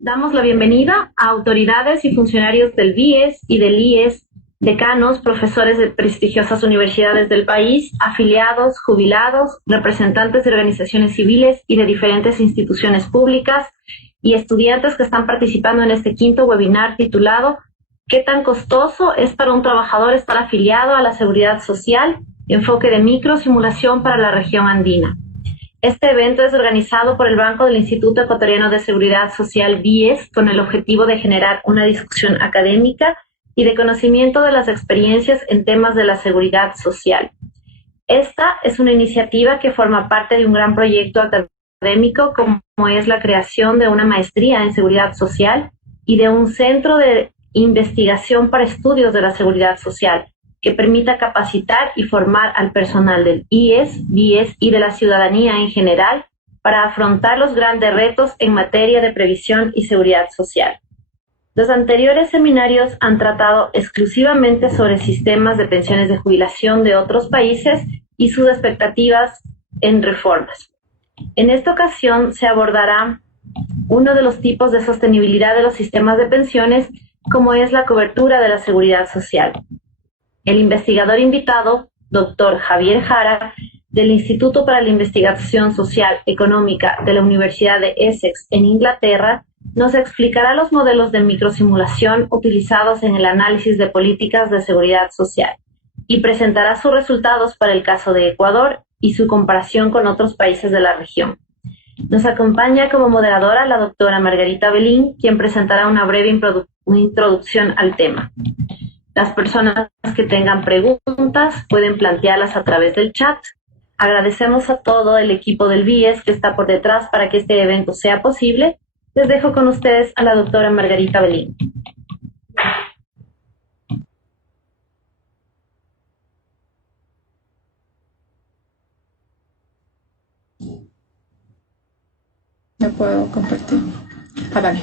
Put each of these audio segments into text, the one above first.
Damos la bienvenida a autoridades y funcionarios del BIES y del IES, decanos, profesores de prestigiosas universidades del país, afiliados, jubilados, representantes de organizaciones civiles y de diferentes instituciones públicas y estudiantes que están participando en este quinto webinar titulado ¿Qué tan costoso es para un trabajador estar afiliado a la Seguridad Social? Enfoque de microsimulación para la región andina. Este evento es organizado por el Banco del Instituto Ecuatoriano de Seguridad Social BIES con el objetivo de generar una discusión académica y de conocimiento de las experiencias en temas de la seguridad social. Esta es una iniciativa que forma parte de un gran proyecto académico como es la creación de una maestría en seguridad social y de un centro de investigación para estudios de la seguridad social que permita capacitar y formar al personal del IES, BIES y de la ciudadanía en general para afrontar los grandes retos en materia de previsión y seguridad social. Los anteriores seminarios han tratado exclusivamente sobre sistemas de pensiones de jubilación de otros países y sus expectativas en reformas. En esta ocasión se abordará uno de los tipos de sostenibilidad de los sistemas de pensiones, como es la cobertura de la seguridad social. El investigador invitado, Dr. Javier Jara, del Instituto para la Investigación Social Económica de la Universidad de Essex en Inglaterra, nos explicará los modelos de microsimulación utilizados en el análisis de políticas de seguridad social y presentará sus resultados para el caso de Ecuador y su comparación con otros países de la región. Nos acompaña como moderadora la doctora Margarita Belín, quien presentará una breve introducción al tema. Las personas que tengan preguntas pueden plantearlas a través del chat. Agradecemos a todo el equipo del BIES que está por detrás para que este evento sea posible. Les dejo con ustedes a la doctora Margarita Belín. ¿Me puedo compartir? Vale.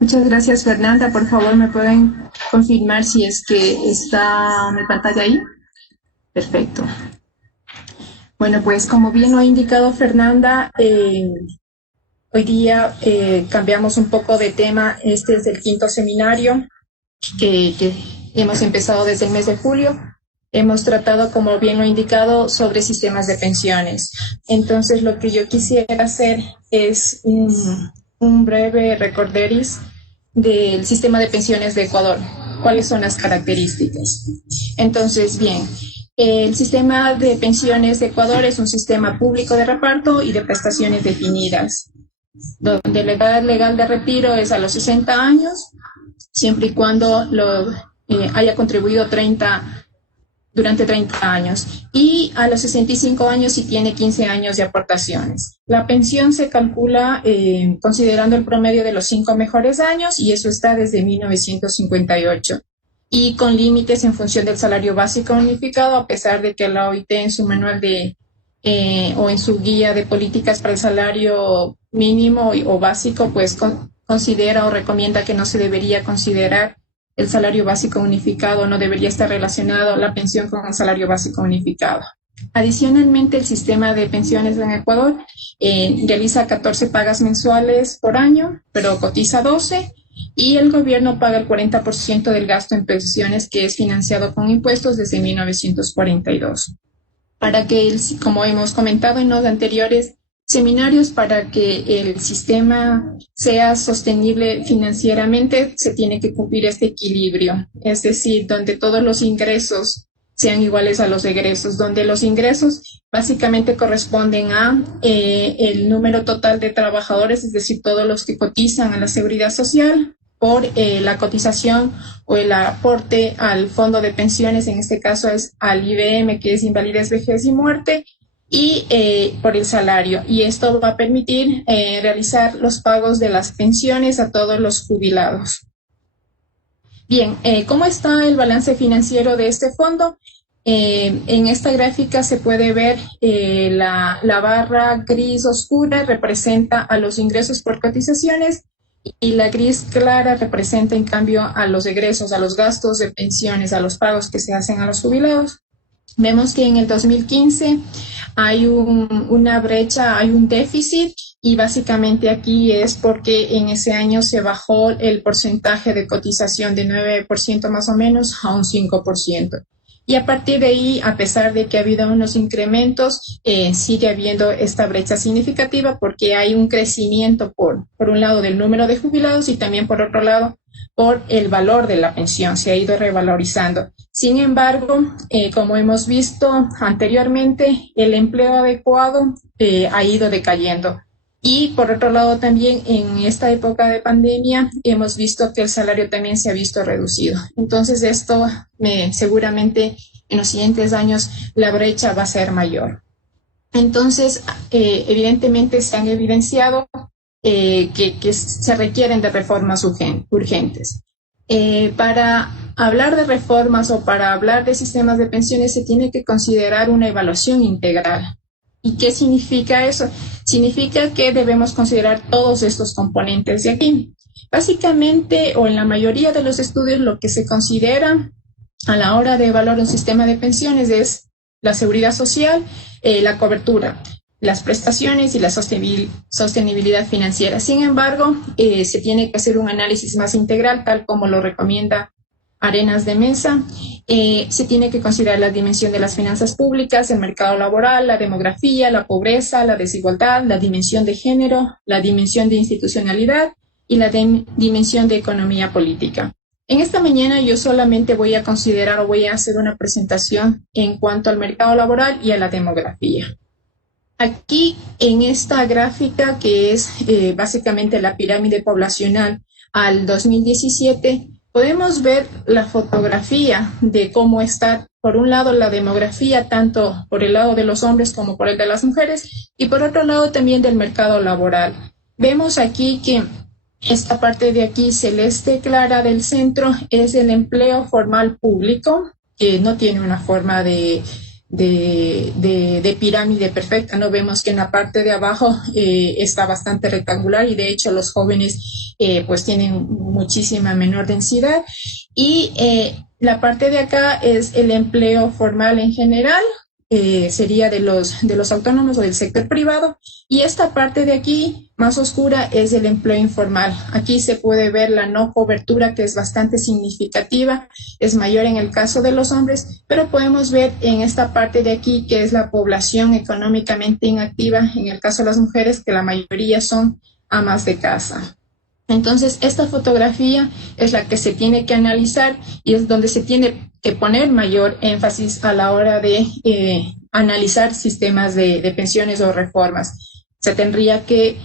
Muchas gracias, Fernanda. Por favor, ¿me pueden confirmar si es que está mi pantalla ahí? Perfecto. Bueno, pues como bien lo ha indicado Fernanda, hoy día cambiamos un poco de tema. Este es el quinto seminario que hemos empezado desde el mes de julio. Hemos tratado, como bien lo he indicado, sobre sistemas de pensiones. Entonces, lo que yo quisiera hacer es un breve recorderis del sistema de pensiones de Ecuador. ¿Cuáles son las características? Entonces, bien, el sistema de pensiones de Ecuador es un sistema público de reparto y de prestaciones definidas, donde la edad legal de retiro es a los 60 años, siempre y cuando haya contribuido durante 30 años, y a los 65 años si tiene 15 años de aportaciones. La pensión se calcula considerando el promedio de los 5 mejores años, y eso está desde 1958, y con límites en función del salario básico unificado, a pesar de que la OIT en su manual o en su guía de políticas para el salario mínimo o básico, pues considera o recomienda que no se debería considerar el salario básico unificado, no debería estar relacionado la pensión con el salario básico unificado. Adicionalmente, el sistema de pensiones en Ecuador realiza 14 pagas mensuales por año, pero cotiza 12, y el gobierno paga el 40% del gasto en pensiones, que es financiado con impuestos desde 1942. Para que, como hemos comentado en los anteriores seminarios, para que el sistema sea sostenible financieramente, se tiene que cumplir este equilibrio, es decir, donde todos los ingresos sean iguales a los egresos, donde los ingresos básicamente corresponden a el número total de trabajadores, es decir, todos los que cotizan a la seguridad social, por la cotización o el aporte al fondo de pensiones, en este caso es al IBM, que es invalidez, vejez y muerte, y por el salario. Y esto va a permitir realizar los pagos de las pensiones a todos los jubilados. Bien, ¿cómo está el balance financiero de este fondo? En esta gráfica se puede ver la barra gris oscura representa a los ingresos por cotizaciones, y la gris clara representa en cambio a los egresos, a los gastos de pensiones, a los pagos que se hacen a los jubilados. Vemos que en el 2015 hay una brecha, hay un déficit, y básicamente aquí es porque en ese año se bajó el porcentaje de cotización de 9% más o menos a un 5%. Y a partir de ahí, a pesar de que ha habido unos incrementos, sigue habiendo esta brecha significativa porque hay un crecimiento por un lado del número de jubilados y también por otro lado por el valor de la pensión, se ha ido revalorizando. Sin embargo, como hemos visto anteriormente, el empleo adecuado ha ido decayendo. Y por otro lado también en esta época de pandemia hemos visto que el salario también se ha visto reducido. Entonces esto seguramente en los siguientes años la brecha va a ser mayor. Entonces evidentemente se han evidenciado que se requieren de reformas urgentes. Para hablar de reformas o para hablar de sistemas de pensiones se tiene que considerar una evaluación integral. ¿Y qué significa eso? Significa que debemos considerar todos estos componentes de aquí. Básicamente, o en la mayoría de los estudios, lo que se considera a la hora de evaluar un sistema de pensiones es la seguridad social, la cobertura, las prestaciones y la sostenibilidad financiera. Sin embargo, se tiene que hacer un análisis más integral, tal como lo recomienda Arenas de Mesa. Se tiene que considerar la dimensión de las finanzas públicas, el mercado laboral, la demografía, la pobreza, la desigualdad, la dimensión de género, la dimensión de institucionalidad y la dimensión de economía política. En esta mañana yo solamente voy a considerar o voy a hacer una presentación en cuanto al mercado laboral y a la demografía. Aquí en esta gráfica, que es básicamente la pirámide poblacional al 2017, podemos ver la fotografía de cómo está, por un lado, la demografía, tanto por el lado de los hombres como por el de las mujeres, y por otro lado también del mercado laboral. Vemos aquí que esta parte de aquí celeste clara del centro es el empleo formal público, que no tiene una forma de pirámide perfecta, ¿no? Vemos que en la parte de abajo está bastante rectangular y de hecho los jóvenes pues tienen muchísima menor densidad, y la parte de acá es el empleo formal en general, sería de los autónomos o del sector privado, y esta parte de aquí más oscura es el empleo informal. Aquí se puede ver la no cobertura, que es bastante significativa, es mayor en el caso de los hombres, pero podemos ver en esta parte de aquí que es la población económicamente inactiva, en el caso de las mujeres, que la mayoría son amas de casa. Entonces, esta fotografía es la que se tiene que analizar y es donde se tiene que poner mayor énfasis a la hora de analizar sistemas de pensiones o reformas. Se tendría que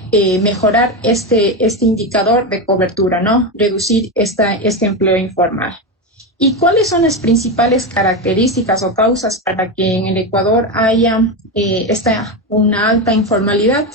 mejorar este indicador de cobertura, ¿no? Reducir este empleo informal. ¿Y cuáles son las principales características o causas para que en el Ecuador haya una alta informalidad?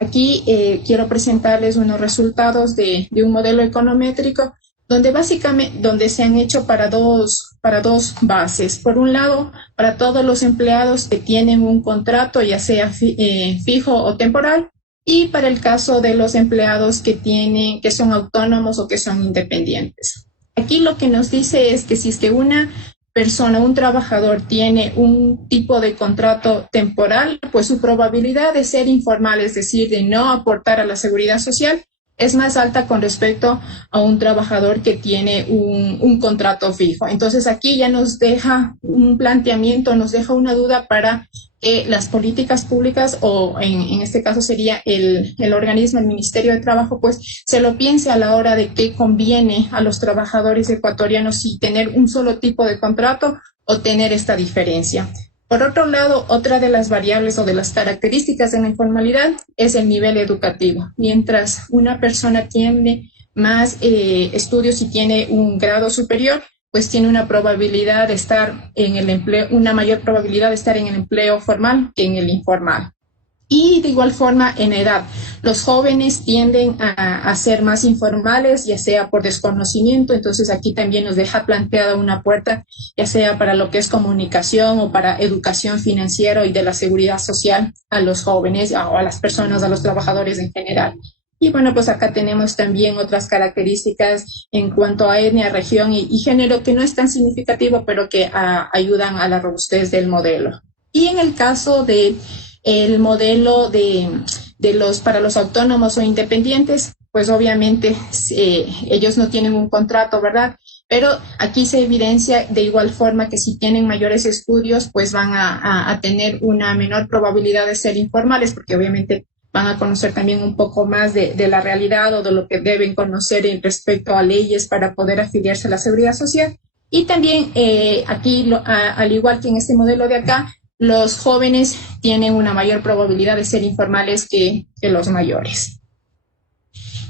Aquí quiero presentarles unos resultados de un modelo econométrico donde se han hecho para dos bases. Por un lado, para todos los empleados que tienen un contrato, ya sea fijo o temporal, y para el caso de los empleados que son autónomos o que son independientes. Aquí lo que nos dice es que si es que una persona, un trabajador tiene un tipo de contrato temporal, pues su probabilidad de ser informal, es decir, de no aportar a la seguridad social, es más alta con respecto a un trabajador que tiene un contrato fijo. Entonces aquí ya nos deja un planteamiento, nos deja una duda para que las políticas públicas, o en este caso sería el organismo, el Ministerio de Trabajo, pues se lo piense a la hora de qué conviene a los trabajadores ecuatorianos, si tener un solo tipo de contrato o tener esta diferencia. Por otro lado, otra de las variables o de las características de la informalidad es el nivel educativo. Mientras una persona tiene más estudios y tiene un grado superior, pues tiene una probabilidad de estar en el empleo, una mayor probabilidad de estar en el empleo formal que en el informal. Y de igual forma en edad, los jóvenes tienden a ser más informales, ya sea por desconocimiento. Entonces aquí también nos deja planteada una puerta, ya sea para lo que es comunicación o para educación financiera y de la seguridad social a los jóvenes o a las personas, a los trabajadores en general. Y bueno, pues acá tenemos también otras características en cuanto a etnia, región y género, que no es tan significativo, pero que ayudan a la robustez del modelo. Y en el caso de El modelo para los autónomos o independientes, pues obviamente ellos no tienen un contrato, ¿verdad? Pero aquí se evidencia de igual forma que si tienen mayores estudios, pues van a tener una menor probabilidad de ser informales, porque obviamente van a conocer también un poco más de la realidad o de lo que deben conocer en respecto a leyes para poder afiliarse a la seguridad social. Y también aquí, al igual que en este modelo de acá, los jóvenes tienen una mayor probabilidad de ser informales que los mayores.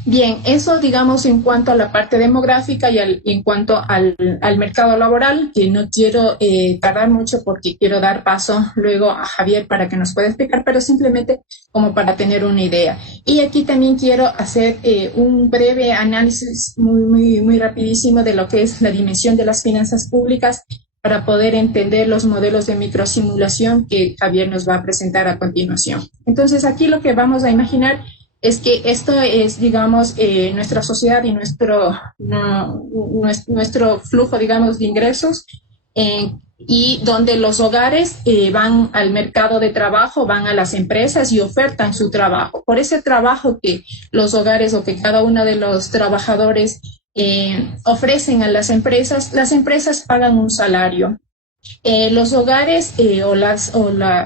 Bien, eso digamos en cuanto a la parte demográfica y en cuanto al mercado laboral, que no quiero tardar mucho porque quiero dar paso luego a Javier para que nos pueda explicar, pero simplemente como para tener una idea. Y aquí también quiero hacer un breve análisis muy rapidísimo de lo que es la dimensión de las finanzas públicas para poder entender los modelos de microsimulación que Javier nos va a presentar a continuación. Entonces aquí lo que vamos a imaginar es que esto es, digamos, nuestra sociedad y nuestro flujo, digamos, de ingresos, y donde los hogares van al mercado de trabajo, van a las empresas y ofertan su trabajo. Por ese trabajo que los hogares o que cada uno de los trabajadores ofrecen a las empresas pagan un salario. Los hogares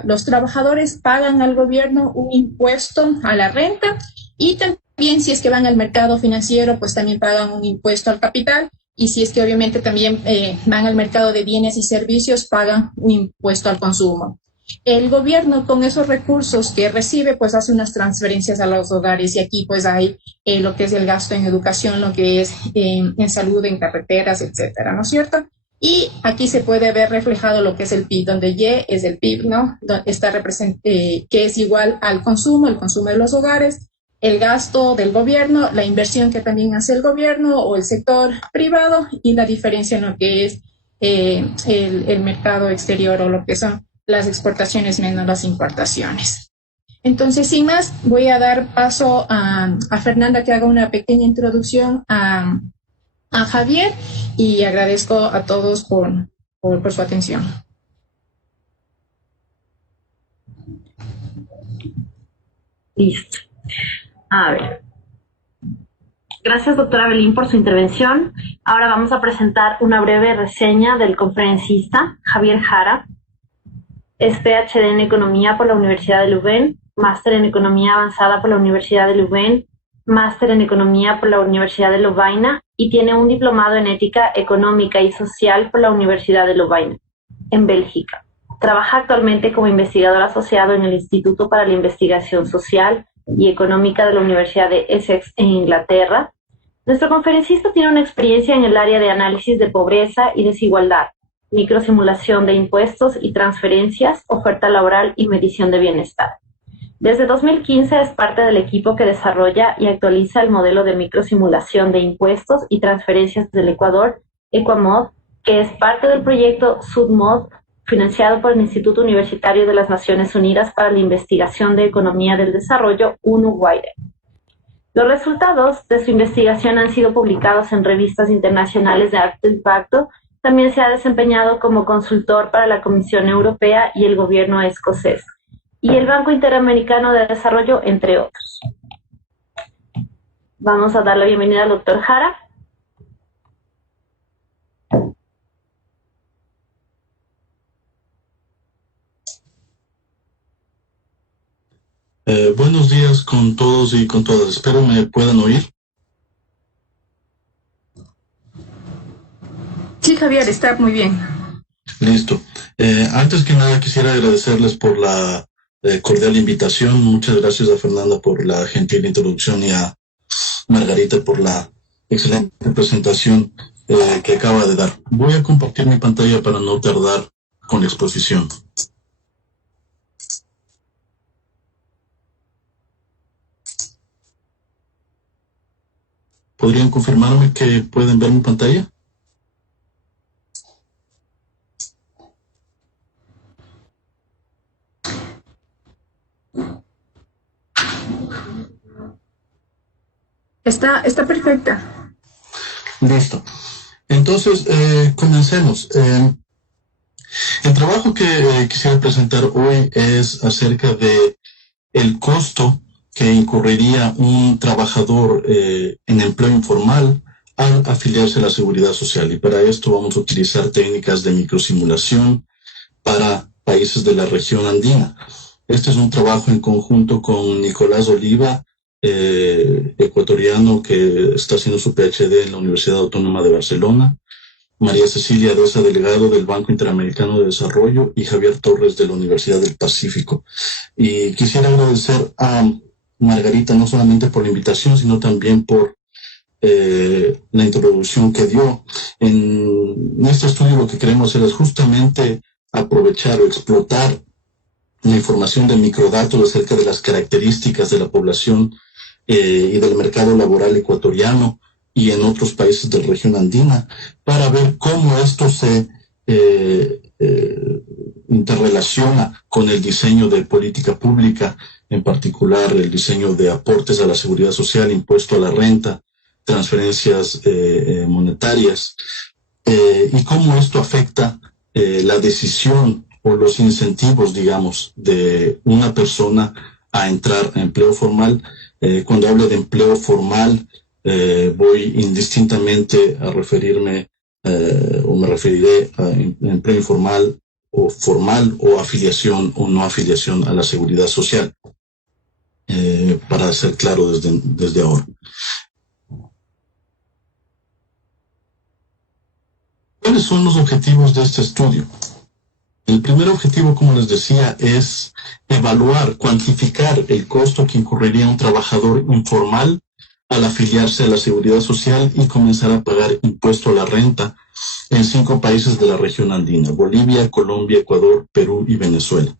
los trabajadores pagan al gobierno un impuesto a la renta y también si es que van al mercado financiero, pues también pagan un impuesto al capital y si es que obviamente también van al mercado de bienes y servicios, pagan un impuesto al consumo. El gobierno con esos recursos que recibe, pues hace unas transferencias a los hogares y aquí pues hay lo que es el gasto en educación, lo que es en salud, en carreteras, etcétera, ¿no es cierto? Y aquí se puede ver reflejado lo que es el PIB, donde Y es el PIB, ¿no? Está que es igual al consumo, el consumo de los hogares, el gasto del gobierno, la inversión que también hace el gobierno o el sector privado y la diferencia en lo que es el mercado exterior o lo que son las exportaciones menos las importaciones. Entonces, sin más, voy a dar paso a Fernanda que haga una pequeña introducción a Javier y agradezco a todos por su atención. Listo. A ver. Gracias, doctora Belín, por su intervención. Ahora vamos a presentar una breve reseña del conferencista Javier Jara. Es PhD en Economía por la Universidad de Leuven, Máster en Economía Avanzada por la Universidad de Leuven, Máster en Economía por la Universidad de Lovaina y tiene un diplomado en Ética Económica y Social por la Universidad de Lovaina, en Bélgica. Trabaja actualmente como investigador asociado en el Instituto para la Investigación Social y Económica de la Universidad de Essex en Inglaterra. Nuestro conferencista tiene una experiencia en el área de análisis de pobreza y desigualdad, microsimulación de impuestos y transferencias, oferta laboral y medición de bienestar. Desde 2015 es parte del equipo que desarrolla y actualiza el modelo de microsimulación de impuestos y transferencias del Ecuador, Equamod, que es parte del proyecto SUDMOD, financiado por el Instituto Universitario de las Naciones Unidas para la Investigación de Economía del Desarrollo, UNU-WIDE. Los resultados de su investigación han sido publicados en revistas internacionales de alto impacto. También se ha desempeñado como consultor para la Comisión Europea y el gobierno escocés y el Banco Interamericano de Desarrollo, entre otros. Vamos a dar la bienvenida al doctor Jara. Buenos días con todos y con todas. Espero me puedan oír. Sí, Javier, está muy bien. Listo. Antes que nada quisiera agradecerles por la cordial invitación. Muchas gracias a Fernanda por la gentil introducción y a Margarita por la excelente presentación que acaba de dar. Voy a compartir mi pantalla para no tardar con la exposición. ¿Podrían confirmarme que pueden ver mi pantalla? Está perfecta. Listo. Entonces, comencemos. El trabajo que quisiera presentar hoy es acerca de el costo que incurriría un trabajador en empleo informal al afiliarse a la Seguridad Social. Y para esto vamos a utilizar técnicas de microsimulación para países de la región andina. Este es un trabajo en conjunto con Nicolás Oliva, ecuatoriano que está haciendo su PhD en la Universidad Autónoma de Barcelona, María Cecilia Deza Delgado del Banco Interamericano de Desarrollo y Javier Torres de la Universidad del Pacífico. Y quisiera agradecer a Margarita no solamente por la invitación, sino también por la introducción que dio. En este estudio lo que queremos hacer es justamente aprovechar o explotar la información de microdatos acerca de las características de la población y del mercado laboral ecuatoriano y en otros países de la región andina, para ver cómo esto se interrelaciona con el diseño de política pública, en particular el diseño de aportes a la seguridad social, impuesto a la renta, transferencias monetarias, y cómo esto afecta la decisión o los incentivos, digamos, de una persona a entrar a empleo formal. Cuando hablo de empleo formal, voy indistintamente a referirme o me referiré a empleo informal o formal o afiliación o no afiliación a la seguridad social, para ser claro desde ahora. ¿Cuáles son los objetivos de este estudio? El primer objetivo, como les decía, es evaluar, cuantificar el costo que incurriría un trabajador informal al afiliarse a la Seguridad Social y comenzar a pagar impuesto a la renta en 5 países de la región andina: Bolivia, Colombia, Ecuador, Perú y Venezuela.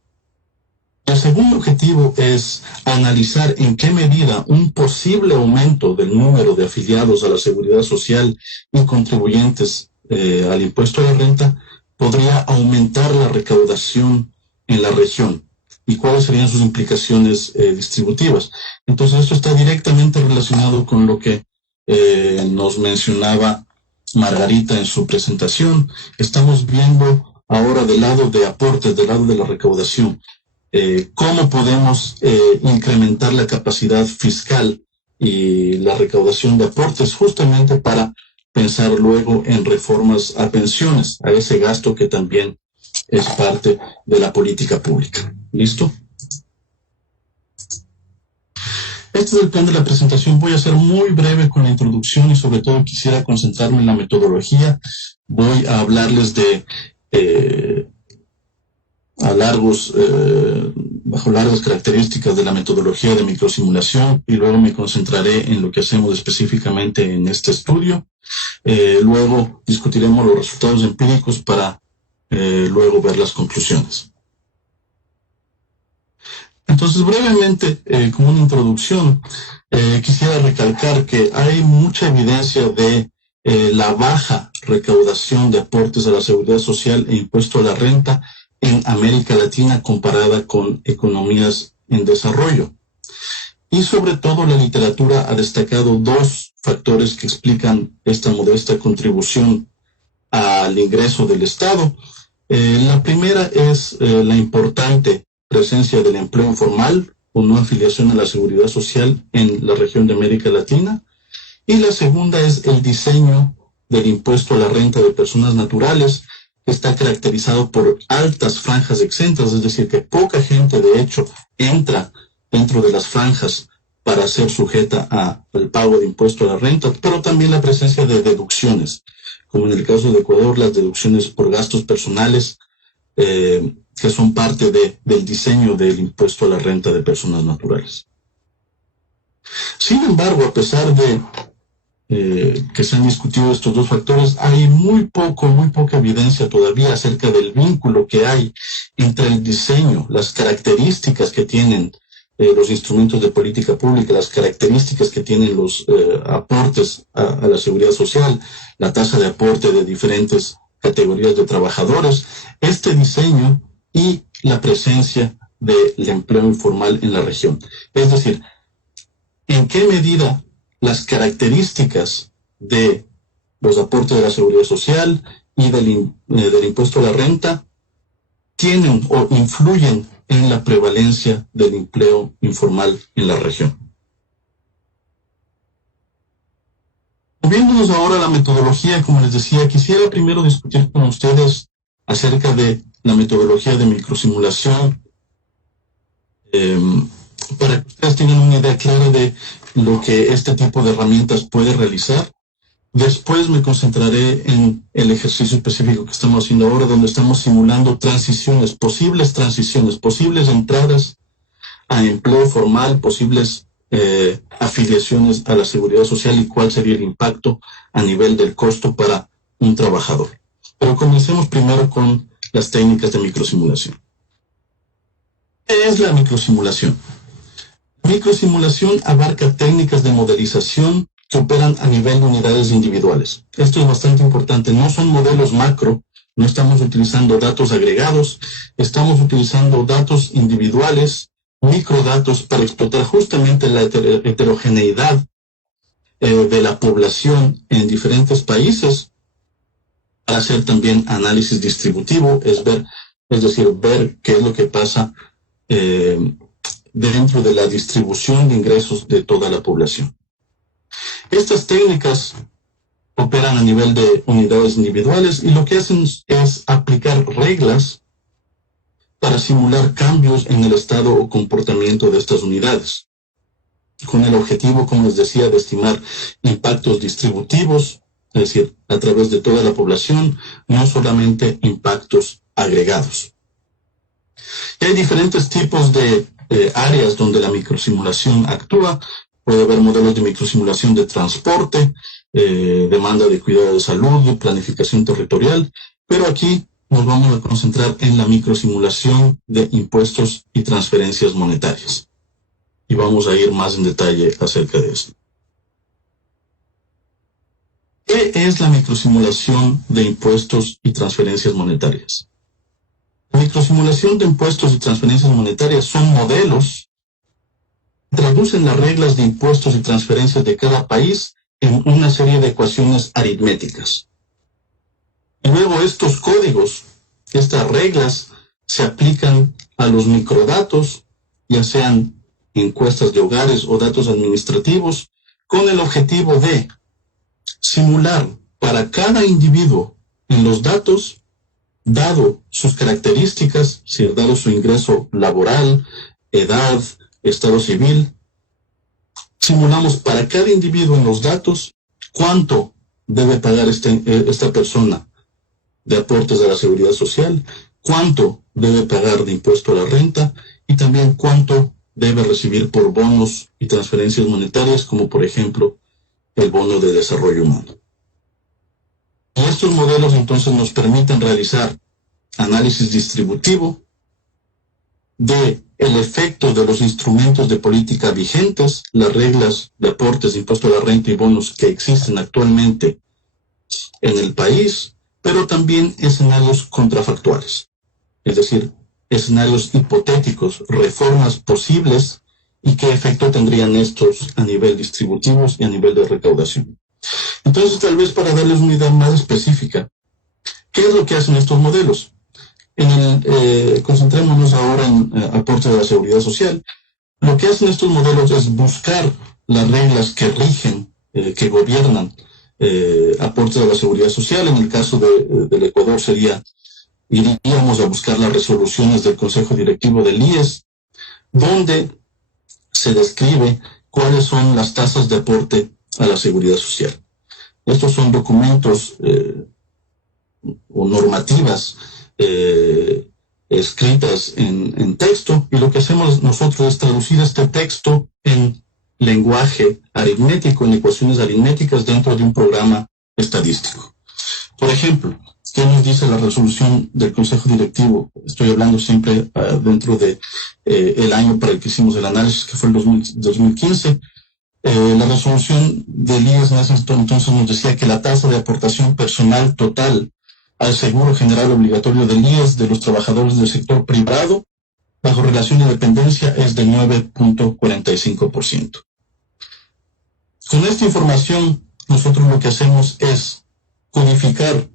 El segundo objetivo es analizar en qué medida un posible aumento del número de afiliados a la Seguridad Social y contribuyentes al impuesto a la renta podría aumentar la recaudación en la región y cuáles serían sus implicaciones distributivas. Entonces, esto está directamente relacionado con lo que nos mencionaba Margarita en su presentación. Estamos viendo ahora del lado de aportes, del lado de la recaudación, cómo podemos incrementar la capacidad fiscal y la recaudación de aportes justamente para pensar luego en reformas a pensiones, a ese gasto que también es parte de la política pública. ¿Listo? Este es el plan de la presentación. Voy a ser muy breve con la introducción y sobre todo quisiera concentrarme en la metodología. Voy a hablarles de bajo largas características de la metodología de microsimulación y luego me concentraré en lo que hacemos específicamente en este estudio. Luego discutiremos los resultados empíricos para luego ver las conclusiones. Entonces, brevemente, como una introducción, quisiera recalcar que hay mucha evidencia de la baja recaudación de aportes a la seguridad social e impuesto a la renta en América Latina comparada con economías en desarrollo. Y sobre todo la literatura ha destacado 2 factores que explican esta modesta contribución al ingreso del Estado. La primera es la importante presencia del empleo informal o no afiliación a la seguridad social en la región de América Latina. Y la segunda es el diseño del impuesto a la renta de personas naturales, que está caracterizado por altas franjas exentas, es decir, que poca gente de hecho entra dentro de las franjas para ser sujeta al pago de impuesto a la renta, pero también la presencia de deducciones, como en el caso de Ecuador, las deducciones por gastos personales, que son parte del diseño del impuesto a la renta de personas naturales. Sin embargo, a pesar de que se han discutido estos 2 factores, hay muy poca evidencia todavía acerca del vínculo que hay entre el diseño, las características que tienen los instrumentos de política pública, las características que tienen los aportes a la seguridad social, la tasa de aporte de diferentes categorías de trabajadores, este diseño y la presencia del empleo informal en la región. Es decir, ¿en qué medida las características de los aportes de la seguridad social y del impuesto a la renta tienen o influyen en la prevalencia del empleo informal en la región. Moviéndonos ahora a la metodología, como les decía, quisiera primero discutir con ustedes acerca de la metodología de microsimulación, para que ustedes tengan una idea clara de lo que este tipo de herramientas puede realizar. Después me concentraré en el ejercicio específico que estamos haciendo ahora, donde estamos simulando transiciones, posibles entradas a empleo formal, posibles afiliaciones a la seguridad social y cuál sería el impacto a nivel del costo para un trabajador. Pero comencemos primero con las técnicas de microsimulación. ¿Qué es la microsimulación? Microsimulación abarca técnicas de modelización que operan a nivel de unidades individuales. Esto es bastante importante. No son modelos macro, no estamos utilizando datos agregados, estamos utilizando datos individuales, microdatos, para explotar justamente la heterogeneidad de la población en diferentes países, para hacer también análisis distributivo, es decir, ver qué es lo que pasa dentro de la distribución de ingresos de toda la población. Estas técnicas operan a nivel de unidades individuales y lo que hacen es aplicar reglas para simular cambios en el estado o comportamiento de estas unidades, con el objetivo, como les decía, de estimar impactos distributivos, es decir, a través de toda la población, no solamente impactos agregados. Y hay diferentes tipos de áreas donde la microsimulación actúa. Puede haber modelos de microsimulación de transporte, demanda de cuidado de salud, planificación territorial, pero aquí nos vamos a concentrar en la microsimulación de impuestos y transferencias monetarias. Y vamos a ir más en detalle acerca de esto. ¿Qué es la microsimulación de impuestos y transferencias monetarias? La microsimulación de impuestos y transferencias monetarias son modelos que traducen las reglas de impuestos y transferencias de cada país en una serie de ecuaciones aritméticas. Y luego estos códigos, estas reglas, se aplican a los microdatos, ya sean encuestas de hogares o datos administrativos, con el objetivo de simular para cada individuo en los datos, dado sus características, si dado su ingreso laboral, edad, estado civil, simulamos para cada individuo en los datos cuánto debe pagar esta persona de aportes a la seguridad social, cuánto debe pagar de impuesto a la renta y también cuánto debe recibir por bonos y transferencias monetarias, como por ejemplo el bono de desarrollo humano. Y estos modelos entonces nos permiten realizar análisis distributivo de el efecto de los instrumentos de política vigentes, las reglas de aportes, impuesto a la renta y bonos que existen actualmente en el país, pero también escenarios contrafactuales, es decir, escenarios hipotéticos, reformas posibles y qué efecto tendrían estos a nivel distributivo y a nivel de recaudación. Entonces, tal vez para darles una idea más específica, ¿qué es lo que hacen estos modelos? Concentrémonos ahora en aportes de la seguridad social. Lo que hacen estos modelos es buscar las reglas que rigen, que gobiernan aportes de la seguridad social. En el caso del Ecuador iríamos a buscar las resoluciones del Consejo Directivo del IES, donde se describe cuáles son las tasas de aporte a la seguridad social. Estos son documentos o normativas escritas en texto, y lo que hacemos nosotros es traducir este texto en lenguaje aritmético, en ecuaciones aritméticas dentro de un programa estadístico. Por ejemplo, ¿qué nos dice la resolución del Consejo Directivo? Estoy hablando siempre dentro de el año para el que hicimos el análisis, que fue el 2015. La resolución del IES en ese entonces nos decía que la tasa de aportación personal total al seguro general obligatorio del IES de los trabajadores del sector privado bajo relación de dependencia es de 9.45%. Con esta información, nosotros lo que hacemos es codificar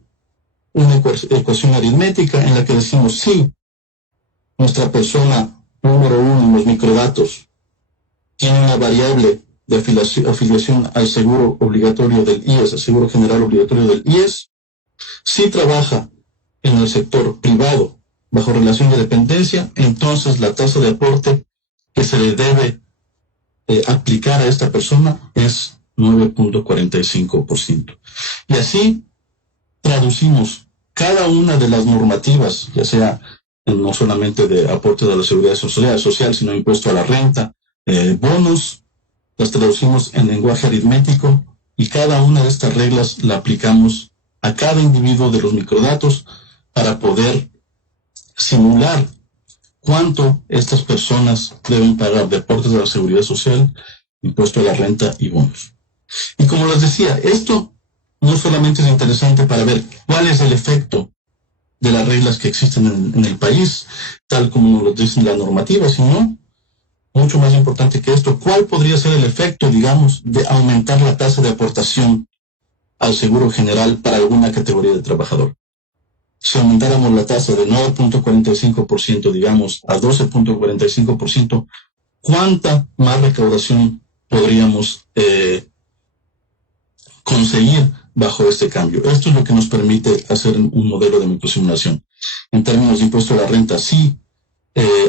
una ecuación aritmética en la que decimos sí, nuestra persona número 1 en los microdatos tiene una variable de afiliación al seguro obligatorio del IES, al seguro general obligatorio del IES, si trabaja en el sector privado bajo relación de dependencia, entonces la tasa de aporte que se le debe aplicar a esta persona es 9.45%. Y así traducimos cada una de las normativas, ya sea no solamente de aporte de la seguridad social, sino impuesto a la renta, bonos, las traducimos en lenguaje aritmético y cada una de estas reglas la aplicamos a cada individuo de los microdatos para poder simular cuánto estas personas deben pagar de aportes de la seguridad social, impuesto a la renta y bonos. Y como les decía, esto no solamente es interesante para ver cuál es el efecto de las reglas que existen en el país, tal como nos lo dice la normativa, sino, mucho más importante que esto, cuál podría ser el efecto, digamos, de aumentar la tasa de aportación al seguro general para alguna categoría de trabajador. Si aumentáramos la tasa de 9.45%, digamos, a 12.45%, ¿cuánta más recaudación podríamos conseguir bajo este cambio? Esto es lo que nos permite hacer un modelo de microsimulación. En términos de impuesto a la renta, si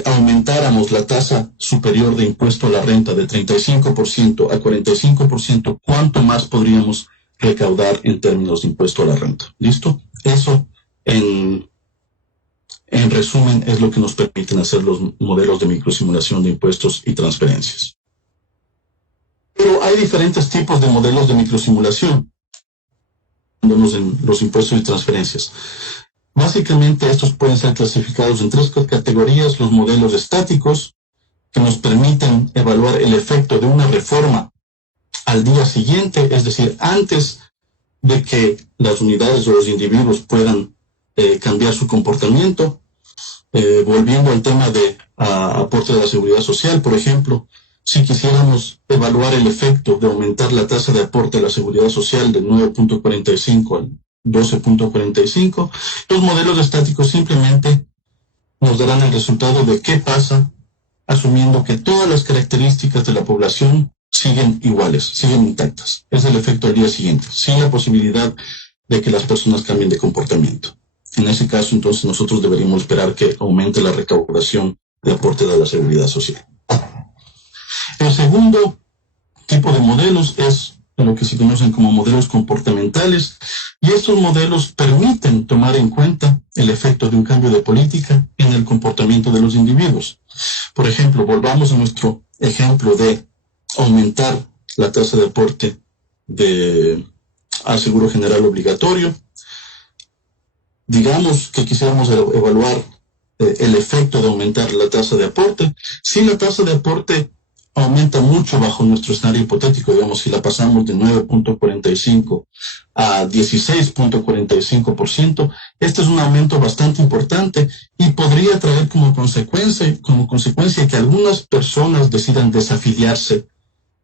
aumentáramos la tasa superior de impuesto a la renta de 35% a 45%, ¿cuánto más podríamos recaudar en términos de impuesto a la renta? ¿Listo? Eso, en resumen, es lo que nos permiten hacer los modelos de microsimulación de impuestos y transferencias. Pero hay diferentes tipos de modelos de microsimulación en los impuestos y transferencias. Básicamente estos pueden ser clasificados en 3 categorías: los modelos estáticos, que nos permiten evaluar el efecto de una reforma al día siguiente, es decir, antes de que las unidades o los individuos puedan cambiar su comportamiento. Volviendo al tema de aporte de la seguridad social, por ejemplo, si quisiéramos evaluar el efecto de aumentar la tasa de aporte de la seguridad social de 9.45 al 12.45, los modelos estáticos simplemente nos darán el resultado de qué pasa asumiendo que todas las características de la población siguen iguales, siguen intactas. Es el efecto al día siguiente, sin la posibilidad de que las personas cambien de comportamiento. En ese caso, entonces, nosotros deberíamos esperar que aumente la recaudación de aporte de la seguridad social. El segundo tipo de modelos es lo que se conocen como modelos comportamentales, y estos modelos permiten tomar en cuenta el efecto de un cambio de política en el comportamiento de los individuos. Por ejemplo, volvamos a nuestro ejemplo de aumentar la tasa de aporte al seguro general obligatorio. Digamos que quisiéramos evaluar el efecto de aumentar la tasa de aporte. Si la tasa de aporte aumenta mucho bajo nuestro escenario hipotético, digamos, si la pasamos de 9.45 a 16.45%, este es un aumento bastante importante y podría traer como consecuencia que algunas personas decidan desafiliarse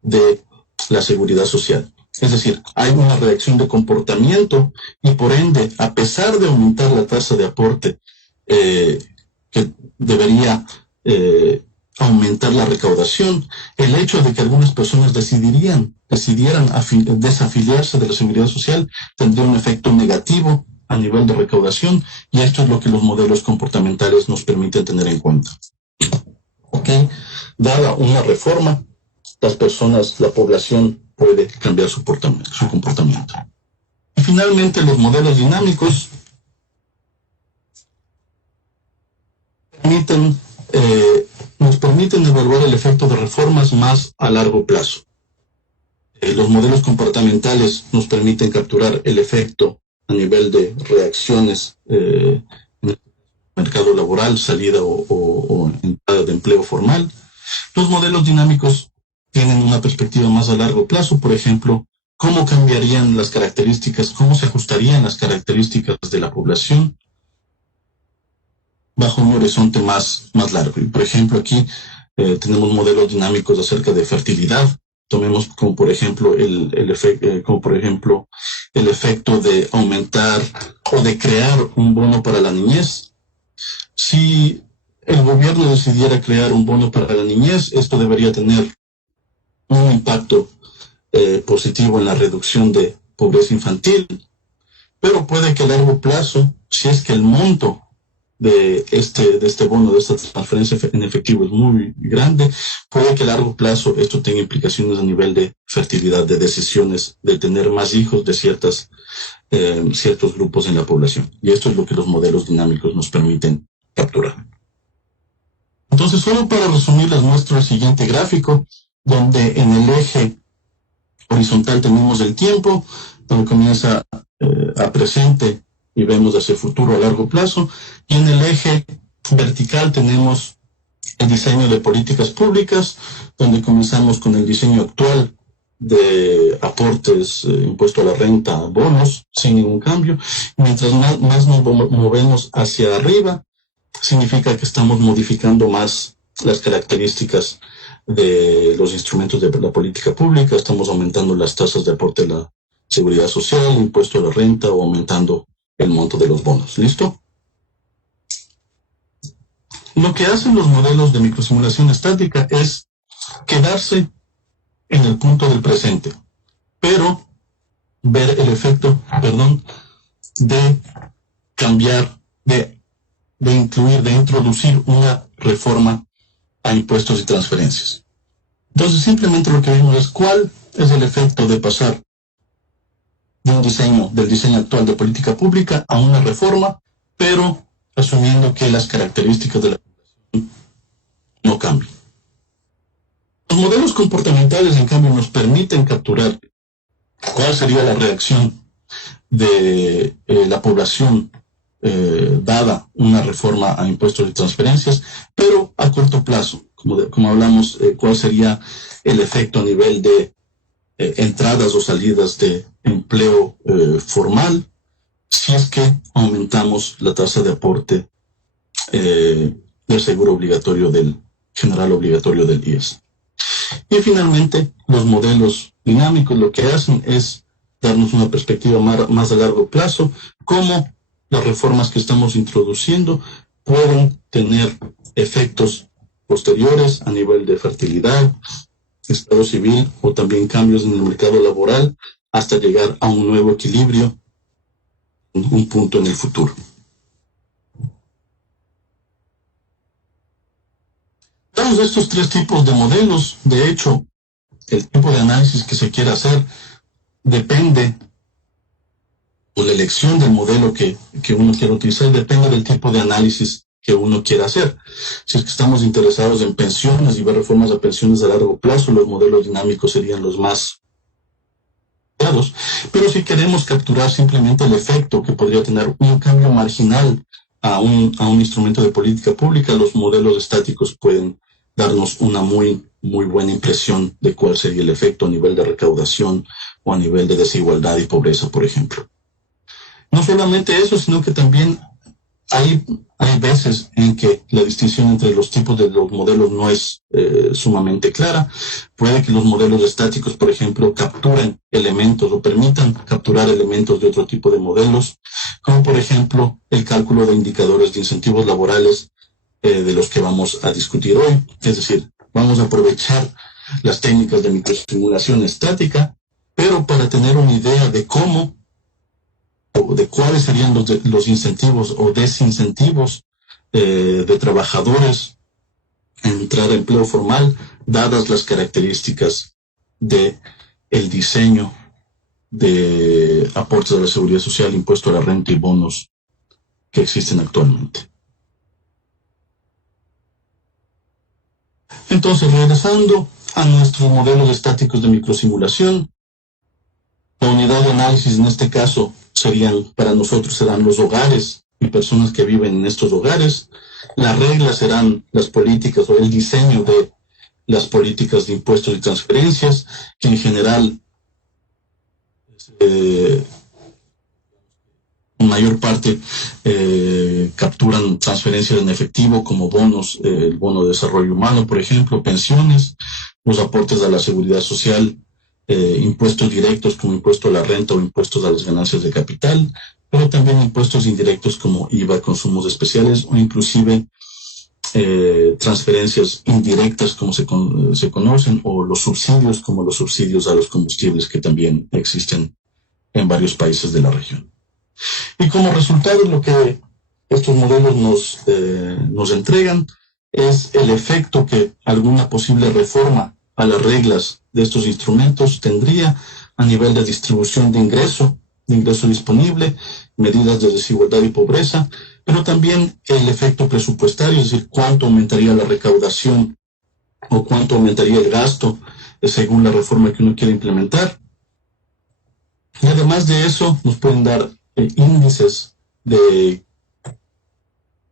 de la seguridad social. Es decir, hay una reacción de comportamiento y por ende, a pesar de aumentar la tasa de aporte, que debería aumentar la recaudación, el hecho de que algunas personas decidieran desafiliarse de la seguridad social tendría un efecto negativo a nivel de recaudación, y esto es lo que los modelos comportamentales nos permiten tener en cuenta. ¿Ok? Dada una reforma, la población puede cambiar su comportamiento. Y finalmente, los modelos dinámicos nos permiten evaluar el efecto de reformas más a largo plazo. Los modelos comportamentales nos permiten capturar el efecto a nivel de reacciones en el mercado laboral, salida o entrada de empleo formal. Los modelos dinámicos tienen una perspectiva más a largo plazo, por ejemplo, cómo cambiarían las características, cómo se ajustarían las características de la población bajo un horizonte más largo. Y por ejemplo, aquí tenemos modelos dinámicos acerca de fertilidad. Tomemos como por ejemplo el efecto de aumentar o de crear un bono para la niñez. Si el gobierno decidiera crear un bono para la niñez, esto debería tener un impacto positivo en la reducción de pobreza infantil, pero puede que a largo plazo, si es que el monto de este bono, de esta transferencia en efectivo es muy grande, puede que a largo plazo esto tenga implicaciones a nivel de fertilidad, de decisiones, de tener más hijos de ciertos grupos en la población. Y esto es lo que los modelos dinámicos nos permiten capturar. Entonces, solo para resumir, les muestro el siguiente gráfico, donde en el eje horizontal tenemos el tiempo, donde comienza a presente y vemos hacia el futuro a largo plazo, y en el eje vertical tenemos el diseño de políticas públicas, donde comenzamos con el diseño actual de aportes, impuesto a la renta, bonos, sin ningún cambio. Mientras más nos movemos hacia arriba, significa que estamos modificando más las características de los instrumentos de la política pública, estamos aumentando las tasas de aporte a la seguridad social, impuesto a la renta, o aumentando el monto de los bonos. ¿Listo? Lo que hacen los modelos de microsimulación estática es quedarse en el punto del presente, pero ver el efecto, de cambiar, de incluir, de introducir una reforma a impuestos y transferencias. Entonces, simplemente lo que vemos es cuál es el efecto de pasar del diseño actual de política pública a una reforma, pero asumiendo que las características de la población no cambian. Los modelos comportamentales, en cambio, nos permiten capturar cuál sería la reacción de la población dada una reforma a impuestos y transferencias, pero a corto plazo, como hablamos, cuál sería el efecto a nivel de entradas o salidas de empleo formal, si es que aumentamos la tasa de aporte del seguro obligatorio general obligatorio del IES. Y finalmente, los modelos dinámicos lo que hacen es darnos una perspectiva más a largo plazo, cómo las reformas que estamos introduciendo pueden tener efectos posteriores a nivel de fertilidad, estado civil, o también cambios en el mercado laboral, hasta llegar a un nuevo equilibrio, un punto en el futuro. Damos estos tres tipos de modelos. De hecho, el tipo de análisis que se quiera hacer depende, o la elección del modelo que uno quiera utilizar depende del tipo de análisis que uno quiera hacer. Si es que estamos interesados en pensiones y ver reformas a pensiones a largo plazo, los modelos dinámicos serían los más dados. Pero si queremos capturar simplemente el efecto que podría tener un cambio marginal a un instrumento de política pública, los modelos estáticos pueden darnos una muy buena impresión de cuál sería el efecto a nivel de recaudación o a nivel de desigualdad y pobreza, por ejemplo. No solamente eso, sino que también hay veces en que la distinción entre los tipos de los modelos no es sumamente clara. Puede que los modelos estáticos, por ejemplo, capturen elementos o permitan capturar elementos de otro tipo de modelos, como por ejemplo el cálculo de indicadores de incentivos laborales de los que vamos a discutir hoy. Es decir, vamos a aprovechar las técnicas de microsimulación estática, pero para tener una idea de cómo o de cuáles serían los incentivos o desincentivos de trabajadores en entrar a empleo formal, dadas las características del diseño de aportes a la seguridad social, impuesto a la renta y bonos que existen actualmente. Entonces, regresando a nuestros modelos estáticos de microsimulación, la unidad de análisis en este caso para nosotros serán los hogares y personas que viven en estos hogares. Las reglas serán las políticas o el diseño de las políticas de impuestos y transferencias, que en general en mayor parte capturan transferencias en efectivo como bonos, el bono de desarrollo humano, por ejemplo, pensiones, los aportes a la seguridad social, impuestos directos como impuesto a la renta o impuestos a las ganancias de capital, pero también impuestos indirectos como IVA, consumos especiales o inclusive transferencias indirectas como se conocen, o los subsidios como los subsidios a los combustibles que también existen en varios países de la región. Y como resultado, lo que estos modelos nos entregan es el efecto que alguna posible reforma a las reglas de estos instrumentos tendría a nivel de distribución de ingreso disponible, medidas de desigualdad y pobreza, pero también el efecto presupuestario, es decir, cuánto aumentaría la recaudación o cuánto aumentaría el gasto según la reforma que uno quiere implementar. Y además de eso, nos pueden dar índices de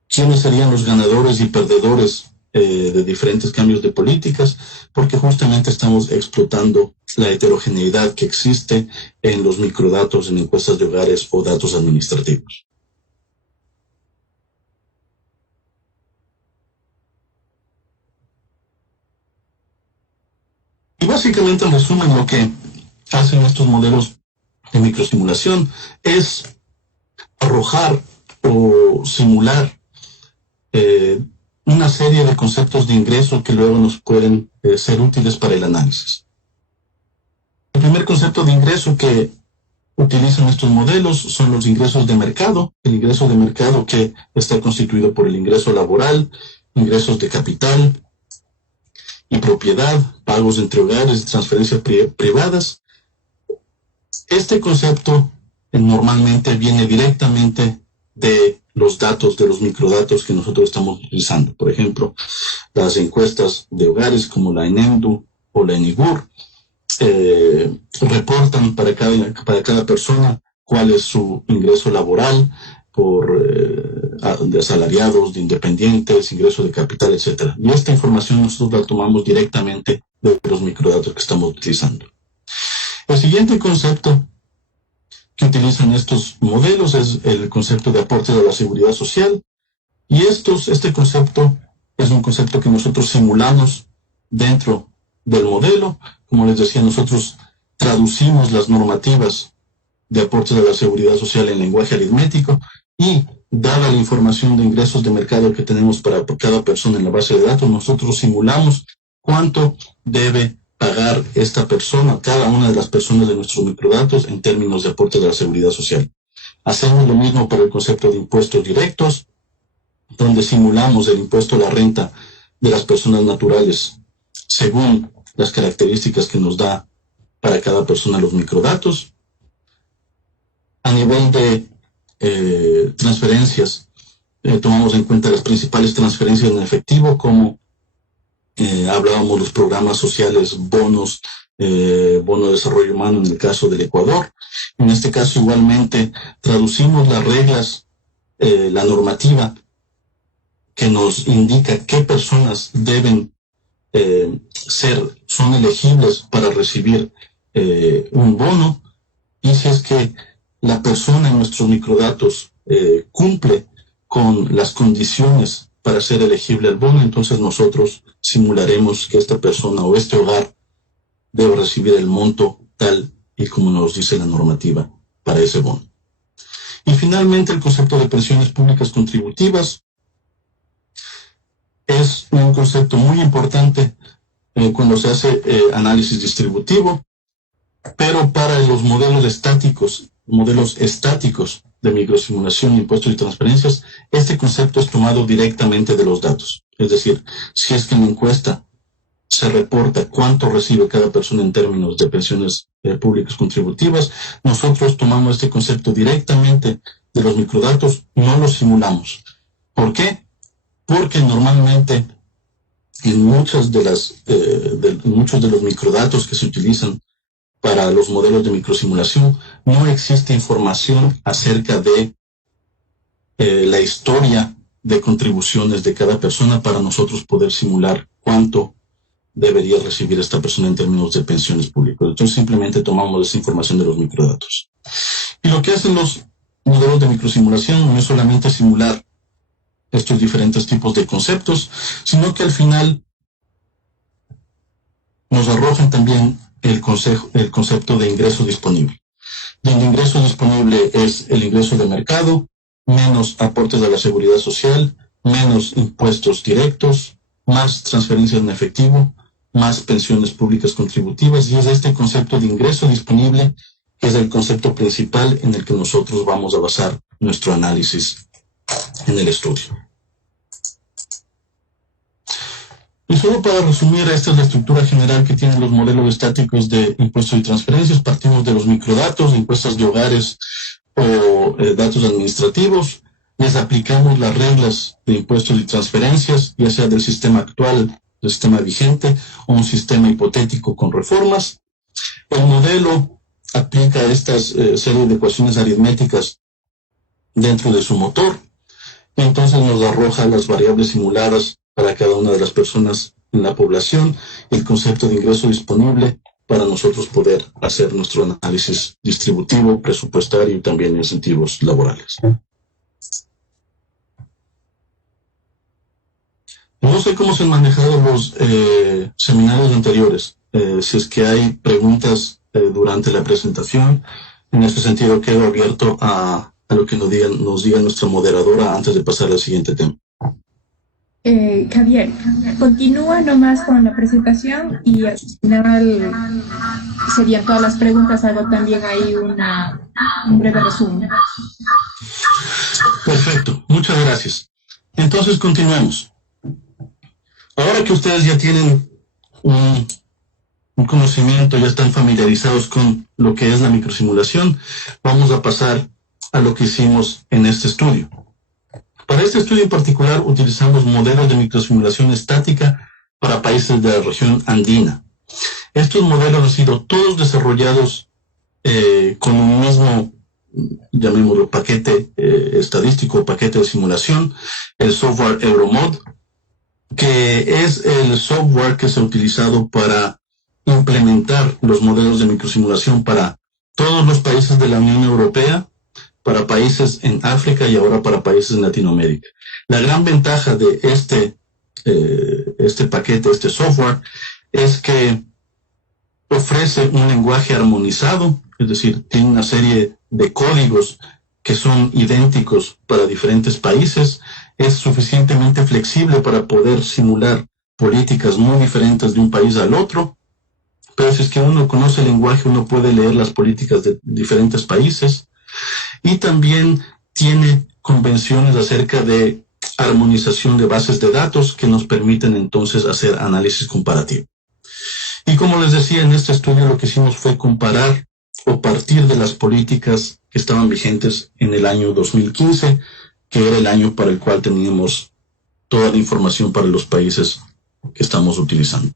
quiénes serían los ganadores y perdedores de diferentes cambios de políticas, porque justamente estamos explotando la heterogeneidad que existe en los microdatos, en encuestas de hogares o datos administrativos. Y básicamente, en resumen, lo que hacen estos modelos de microsimulación es arrojar o simular una serie de conceptos de ingreso que luego nos pueden ser útiles para el análisis. El primer concepto de ingreso que utilizan estos modelos son los ingresos de mercado. El ingreso de mercado que está constituido por el ingreso laboral, ingresos de capital y propiedad, pagos entre hogares, transferencias privadas. Este concepto normalmente viene directamente de los datos, de los microdatos que nosotros estamos utilizando. Por ejemplo, las encuestas de hogares como la ENEMDU o la ENIGUR reportan para cada persona cuál es su ingreso laboral de asalariados, de independientes, ingreso de capital, etc. Y esta información nosotros la tomamos directamente de los microdatos que estamos utilizando. El siguiente concepto que utilizan estos modelos es el concepto de aportes a la seguridad social. Y este concepto es un concepto que nosotros simulamos dentro del modelo. Como les decía, nosotros traducimos las normativas de aportes a la seguridad social en lenguaje aritmético y, dada la información de ingresos de mercado que tenemos para cada persona en la base de datos, nosotros simulamos cuánto debe pagar esta persona, cada una de las personas de nuestros microdatos en términos de aportes de la seguridad social. Hacemos lo mismo para el concepto de impuestos directos, donde simulamos el impuesto a la renta de las personas naturales según las características que nos da para cada persona los microdatos. A nivel de transferencias, tomamos en cuenta las principales transferencias en efectivo, como hablábamos los programas sociales, bonos, bono de desarrollo humano en el caso del Ecuador. En este caso igualmente traducimos las reglas, la normativa que nos indica qué personas son elegibles para recibir un bono, y si es que la persona en nuestros microdatos cumple con las condiciones para ser elegible al bono, entonces nosotros simularemos que esta persona o este hogar debe recibir el monto tal y como nos dice la normativa para ese bono. Y finalmente, el concepto de pensiones públicas contributivas es un concepto muy importante cuando se hace análisis distributivo, pero para los modelos estáticos de microsimulación, impuestos y transferencias, este concepto es tomado directamente de los datos. Es decir, si es que en la encuesta se reporta cuánto recibe cada persona en términos de pensiones públicas contributivas, nosotros tomamos este concepto directamente de los microdatos, no lo simulamos. ¿Por qué? Porque normalmente en muchos de los microdatos que se utilizan para los modelos de microsimulación no existe información acerca de la historia de contribuciones de cada persona para nosotros poder simular cuánto debería recibir esta persona en términos de pensiones públicas. Entonces simplemente tomamos esa información de los microdatos. Y lo que hacen los modelos de microsimulación no es solamente simular estos diferentes tipos de conceptos, sino que al final nos arrojan también el concepto de ingreso disponible. Donde ingreso disponible es el ingreso de mercado, menos aportes a la seguridad social, menos impuestos directos, más transferencias en efectivo, más pensiones públicas contributivas, y es este concepto de ingreso disponible que es el concepto principal en el que nosotros vamos a basar nuestro análisis en el estudio. Y solo para resumir, esta es la estructura general que tienen los modelos estáticos de impuestos y transferencias. Partimos de los microdatos, encuestas de hogares o datos administrativos. Les aplicamos las reglas de impuestos y transferencias, ya sea del sistema actual, del sistema vigente, o un sistema hipotético con reformas. El modelo aplica estas serie de ecuaciones aritméticas dentro de su motor, y entonces nos arroja las variables simuladas para cada una de las personas en la población, el concepto de ingreso disponible para nosotros poder hacer nuestro análisis distributivo, presupuestario y también incentivos laborales. No sé cómo se han manejado los seminarios anteriores. Si es que hay preguntas durante la presentación, en ese sentido quedo abierto a lo que nos diga nuestra moderadora antes de pasar al siguiente tema. Javier, continúa nomás con la presentación y al final serían todas las preguntas. Hago también ahí un breve resumen. Perfecto, muchas gracias. Entonces continuemos. Ahora que ustedes ya tienen un conocimiento, ya están familiarizados con lo que es la microsimulación, vamos a pasar a lo que hicimos en este estudio. Para este estudio en particular utilizamos modelos de microsimulación estática para países de la región andina. Estos modelos han sido todos desarrollados con un mismo, llamémoslo, paquete estadístico, paquete de simulación, el software Euromod, que es el software que se ha utilizado para implementar los modelos de microsimulación para todos los países de la Unión Europea, para países en África y ahora para países en Latinoamérica. La gran ventaja de este paquete, este software, es que ofrece un lenguaje armonizado, es decir, tiene una serie de códigos que son idénticos para diferentes países, es suficientemente flexible para poder simular políticas muy diferentes de un país al otro, pero si es que uno conoce el lenguaje, uno puede leer las políticas de diferentes países, y también tiene convenciones acerca de armonización de bases de datos que nos permiten entonces hacer análisis comparativo. Y como les decía, en este estudio lo que hicimos fue comparar o partir de las políticas que estaban vigentes en el año 2015, que era el año para el cual teníamos toda la información para los países que estamos utilizando.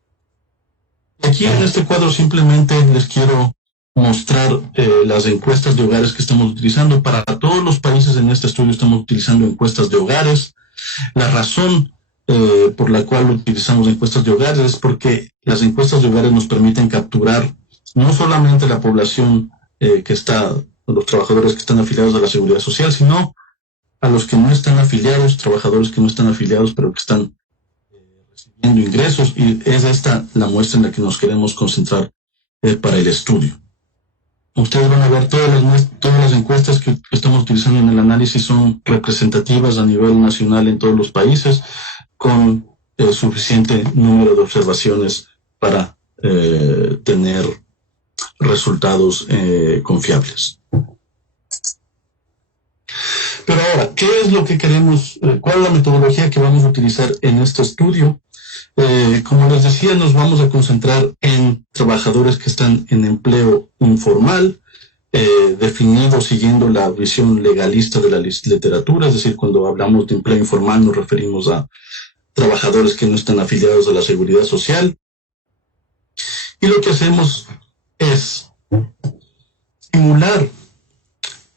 Aquí en este cuadro simplemente les quiero mostrar las encuestas de hogares que estamos utilizando. Para todos los países en este estudio estamos utilizando encuestas de hogares. La razón por la cual utilizamos encuestas de hogares es porque las encuestas de hogares nos permiten capturar no solamente la población los trabajadores que están afiliados a la Seguridad Social, sino a los que no están afiliados, trabajadores que no están afiliados, pero que están recibiendo ingresos, y es esta la muestra en la que nos queremos concentrar para el estudio. Ustedes van a ver todas las encuestas que estamos utilizando en el análisis son representativas a nivel nacional en todos los países, con suficiente número de observaciones para tener resultados confiables. Pero ahora, ¿qué es lo que queremos? ¿Cuál es la metodología que vamos a utilizar en este estudio? Como les decía, nos vamos a concentrar en trabajadores que están en empleo informal, definido siguiendo la visión legalista de la literatura, es decir, cuando hablamos de empleo informal nos referimos a trabajadores que no están afiliados a la Seguridad Social. Y lo que hacemos es simular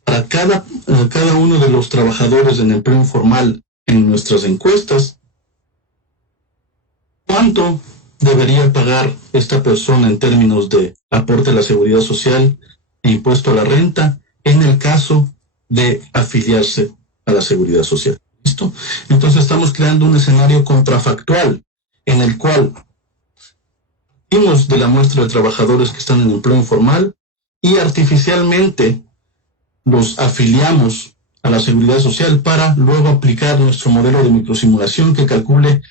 para cada uno de los trabajadores en empleo informal en nuestras encuestas cuánto debería pagar esta persona en términos de aporte a la Seguridad Social e impuesto a la renta en el caso de afiliarse a la Seguridad Social. ¿Listo? Entonces estamos creando un escenario contrafactual en el cual partimos de la muestra de trabajadores que están en empleo informal y artificialmente los afiliamos a la seguridad social para luego aplicar nuestro modelo de microsimulación que calcule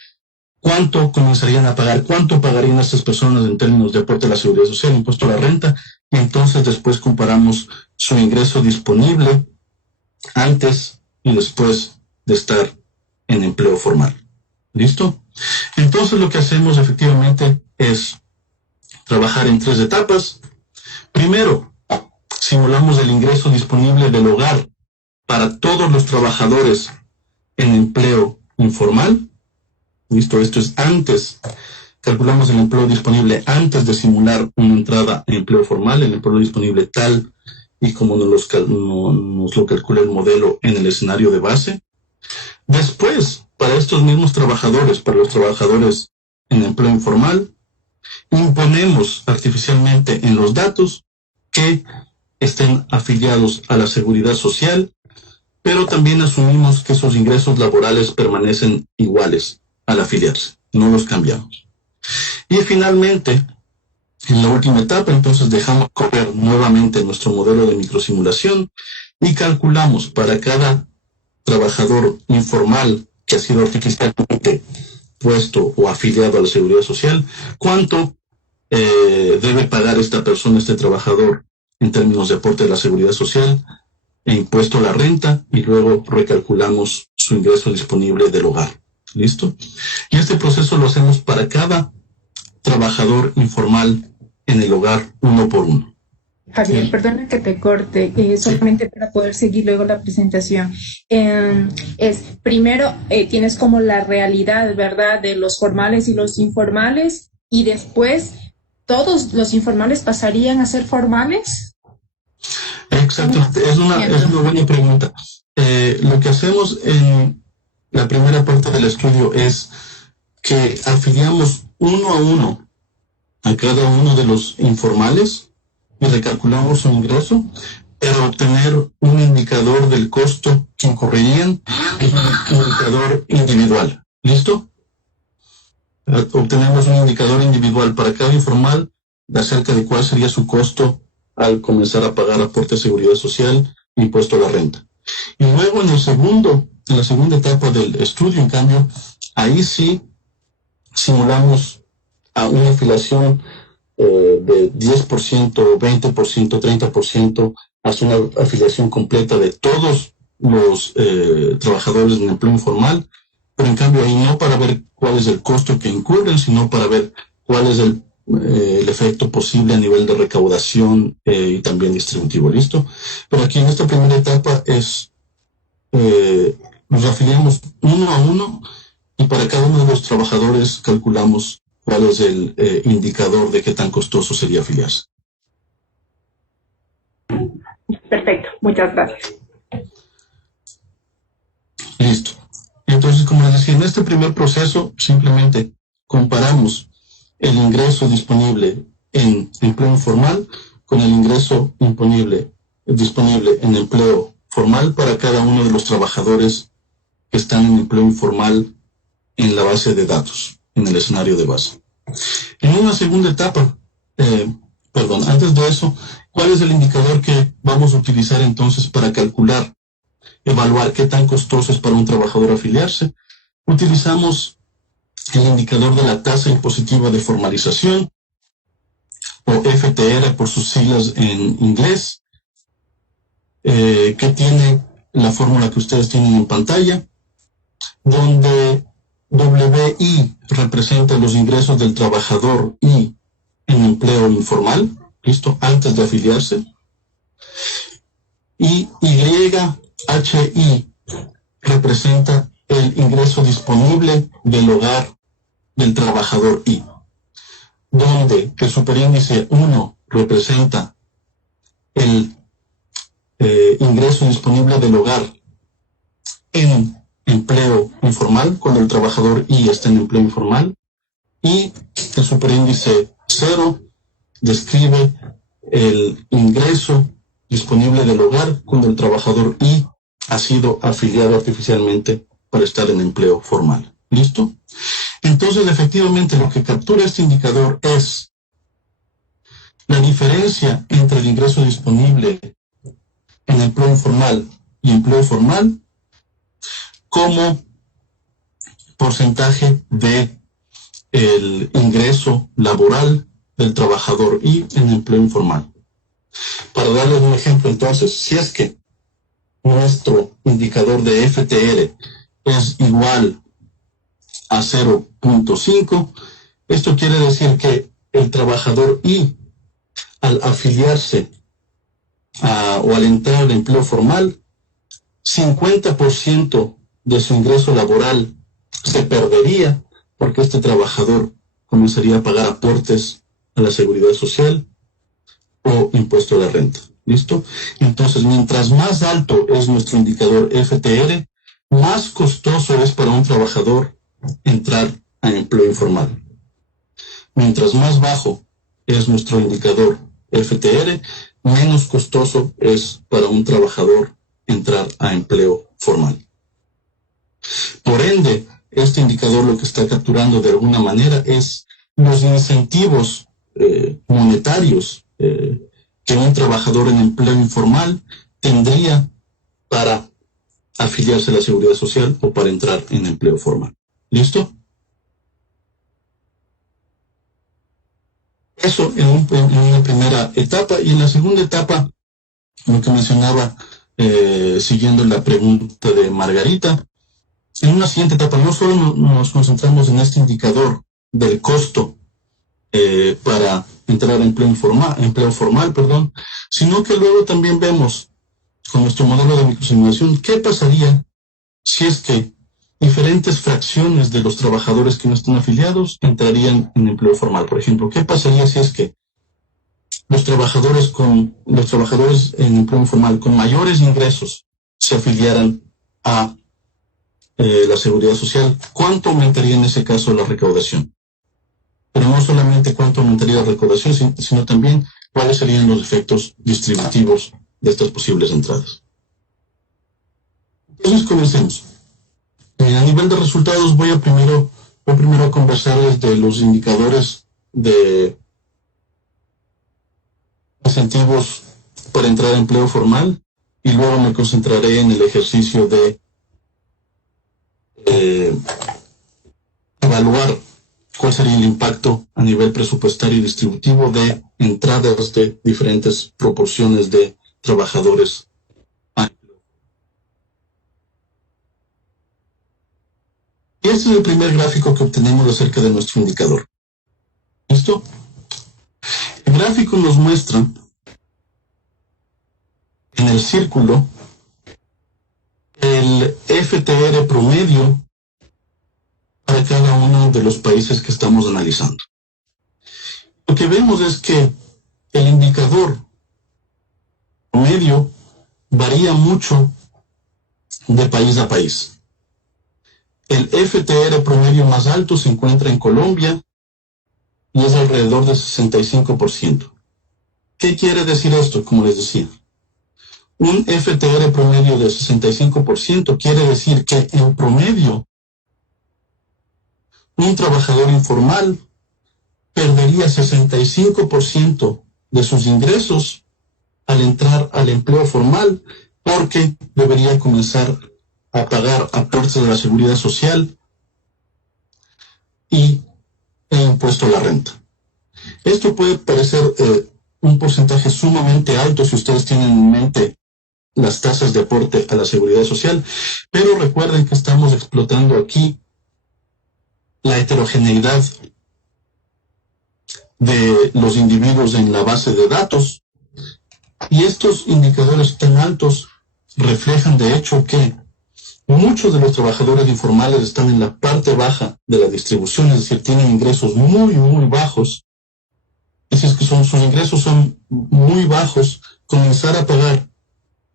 cuánto comenzarían a pagar, cuánto pagarían estas personas en términos de aporte a la seguridad social, impuesto a la renta, y entonces después comparamos su ingreso disponible antes y después de estar en empleo formal. ¿Listo? Entonces lo que hacemos efectivamente es trabajar en 3 etapas. Primero, simulamos el ingreso disponible del hogar para todos los trabajadores en empleo informal. ¿Listo? Esto es antes. Calculamos el empleo disponible antes de simular una entrada en empleo formal, el empleo disponible tal y como nos lo calcula el modelo en el escenario de base. Después, para estos mismos trabajadores, para los trabajadores en empleo informal, imponemos artificialmente en los datos que estén afiliados a la seguridad social, pero también asumimos que esos ingresos laborales permanecen iguales al afiliarse, no los cambiamos. Y finalmente, en la última etapa, entonces dejamos correr nuevamente nuestro modelo de microsimulación y calculamos para cada trabajador informal que ha sido artificialmente puesto o afiliado a la seguridad social, cuánto debe pagar esta persona, este trabajador, en términos de aporte a la seguridad social e impuesto a la renta, y luego recalculamos su ingreso disponible del hogar. ¿Listo? Y este proceso lo hacemos para cada trabajador informal en el hogar, uno por uno. Javier, sí. Perdona que te corte, solamente para poder seguir luego la presentación. Primero tienes como la realidad, ¿verdad?, de los formales y los informales, y después todos los informales pasarían a ser formales. Exactamente, es una buena pregunta. Lo que hacemos en la primera parte del estudio es que afiliamos uno a uno a cada uno de los informales y recalculamos su ingreso para obtener un indicador del costo que incurrirían, es un indicador individual. ¿Listo? Obtenemos un indicador individual para cada informal acerca de cuál sería su costo al comenzar a pagar aporte a seguridad social e impuesto a la renta. Y luego en la segunda etapa del estudio, en cambio, ahí sí simulamos a una afiliación de 10%, 20%, 30%, hasta una afiliación completa de todos los trabajadores en empleo informal, pero en cambio ahí no para ver cuál es el costo que incurren, sino para ver cuál es el efecto posible a nivel de recaudación y también distributivo. ¿Listo? Pero aquí en esta primera etapa es nos afiliamos uno a uno y para cada uno de los trabajadores calculamos cuál es el indicador de qué tan costoso sería afiliarse. Perfecto, muchas gracias. Listo. Entonces, como les decía, en este primer proceso simplemente comparamos el ingreso disponible en empleo informal con el ingreso disponible en empleo formal para cada uno de los trabajadores que están en empleo informal en la base de datos, en el escenario de base. En una segunda etapa, antes de eso, ¿cuál es el indicador que vamos a utilizar entonces para calcular, evaluar qué tan costoso es para un trabajador afiliarse? Utilizamos el indicador de la tasa impositiva de formalización, o FTR por sus siglas en inglés, que tiene la fórmula que ustedes tienen en pantalla, donde WI representa los ingresos del trabajador I en empleo informal, ¿listo?, antes de afiliarse, y YHI representa el ingreso disponible del hogar del trabajador I, donde el superíndice 1 representa el ingreso disponible del hogar en empleo informal, cuando el trabajador I está en empleo informal, y el superíndice 0 describe el ingreso disponible del hogar cuando el trabajador I ha sido afiliado artificialmente para estar en empleo formal. ¿Listo? Entonces, efectivamente, lo que captura este indicador es la diferencia entre el ingreso disponible en empleo informal y empleo formal como porcentaje de el ingreso laboral del trabajador y en empleo informal. Para darles un ejemplo, entonces, si es que nuestro indicador de FTR es igual a 0.5, esto quiere decir que el trabajador I, al afiliarse o al entrar al empleo formal, 50% de su ingreso laboral se perdería porque este trabajador comenzaría a pagar aportes a la seguridad social o impuesto a la renta. ¿Listo? Entonces, mientras más alto es nuestro indicador FTR, más costoso es para un trabajador entrar a empleo informal. Mientras más bajo es nuestro indicador FTR, menos costoso es para un trabajador entrar a empleo formal. Por ende, este indicador lo que está capturando de alguna manera es los incentivos monetarios que un trabajador en empleo informal tendría para afiliarse a la seguridad social o para entrar en empleo formal. ¿Listo? Eso en una primera etapa. Y en la segunda etapa, lo que mencionaba, siguiendo la pregunta de Margarita, en una siguiente etapa no solo nos concentramos en este indicador del costo para entrar a empleo formal, sino que luego también vemos con nuestro modelo de microsimulación qué pasaría si es que diferentes fracciones de los trabajadores que no están afiliados entrarían en empleo formal. Por ejemplo, ¿qué pasaría si es que los trabajadores en empleo informal con mayores ingresos se afiliaran a la seguridad social? ¿Cuánto aumentaría en ese caso la recaudación? Pero no solamente cuánto aumentaría la recaudación, sino también cuáles serían los efectos distributivos de estas posibles entradas. Entonces, comencemos. A nivel de resultados, voy primero a conversarles de los indicadores de incentivos para entrar a empleo formal y luego me concentraré en el ejercicio de evaluar cuál sería el impacto a nivel presupuestario y distributivo de entradas de diferentes proporciones de trabajadores. Y este es el primer gráfico que obtenemos acerca de nuestro indicador. ¿Listo? El gráfico nos muestra en el círculo el FTR promedio para cada uno de los países que estamos analizando. Lo que vemos es que el indicador promedio varía mucho de país a país. El FTR promedio más alto se encuentra en Colombia y es alrededor del 65%. ¿Qué quiere decir esto? Como les decía, un FTR promedio de 65% quiere decir que en promedio un trabajador informal perdería 65% de sus ingresos al entrar al empleo formal porque debería comenzar a pagar aportes de la seguridad social y el impuesto a la renta. Esto puede parecer un porcentaje sumamente alto si ustedes tienen en mente las tasas de aporte a la seguridad social, pero recuerden que estamos explotando aquí la heterogeneidad de los individuos en la base de datos, y estos indicadores tan altos reflejan de hecho que muchos de los trabajadores informales están en la parte baja de la distribución, es decir, tienen ingresos muy, muy bajos. Y si es que sus ingresos son muy bajos, comenzar a pagar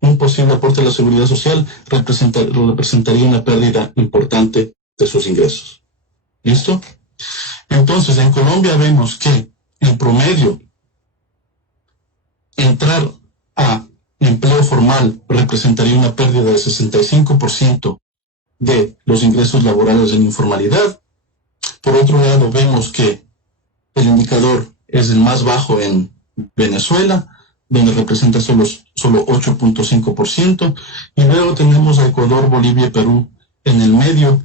un posible aporte a la seguridad social representaría una pérdida importante de sus ingresos. ¿Listo? Entonces, en Colombia vemos que, en promedio, entrar a empleo formal representaría una pérdida de 65% de los ingresos laborales en informalidad. Por otro lado, vemos que el indicador es el más bajo en Venezuela, donde representa solo 8.5%, y luego tenemos a Ecuador, Bolivia y Perú en el medio,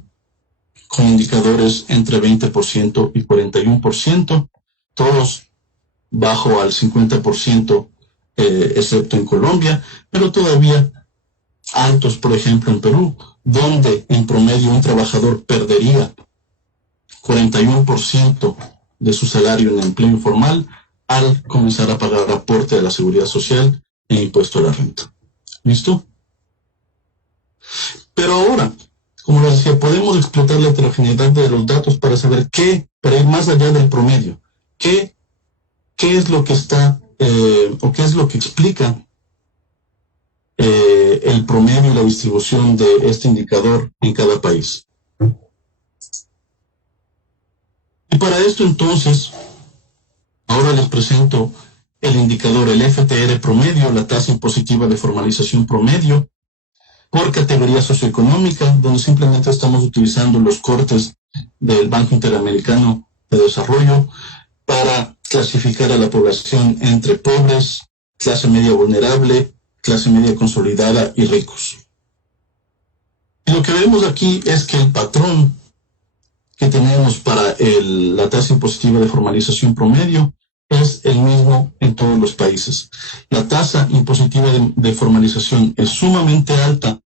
con indicadores entre 20% y 41%, todos bajo al 50%, excepto en Colombia, pero todavía altos, por ejemplo, en Perú, donde en promedio un trabajador perdería 41% de su salario en empleo informal al comenzar a pagar aporte a la seguridad social e impuesto a la renta. ¿Listo? Pero ahora, como les decía, podemos explotar la heterogeneidad de los datos para saber para ir más allá del promedio, qué es lo que está, o qué es lo que explica el promedio y la distribución de este indicador en cada país. Y para esto entonces, ahora les presento el indicador, el FTR promedio, la tasa impositiva de formalización promedio, por categoría socioeconómica, donde simplemente estamos utilizando los cortes del Banco Interamericano de Desarrollo para clasificar a la población entre pobres, clase media vulnerable, clase media consolidada y ricos. Y lo que vemos aquí es que el patrón que tenemos para la tasa impositiva de formalización promedio es el mismo en todos los países. La tasa impositiva de formalización es sumamente alta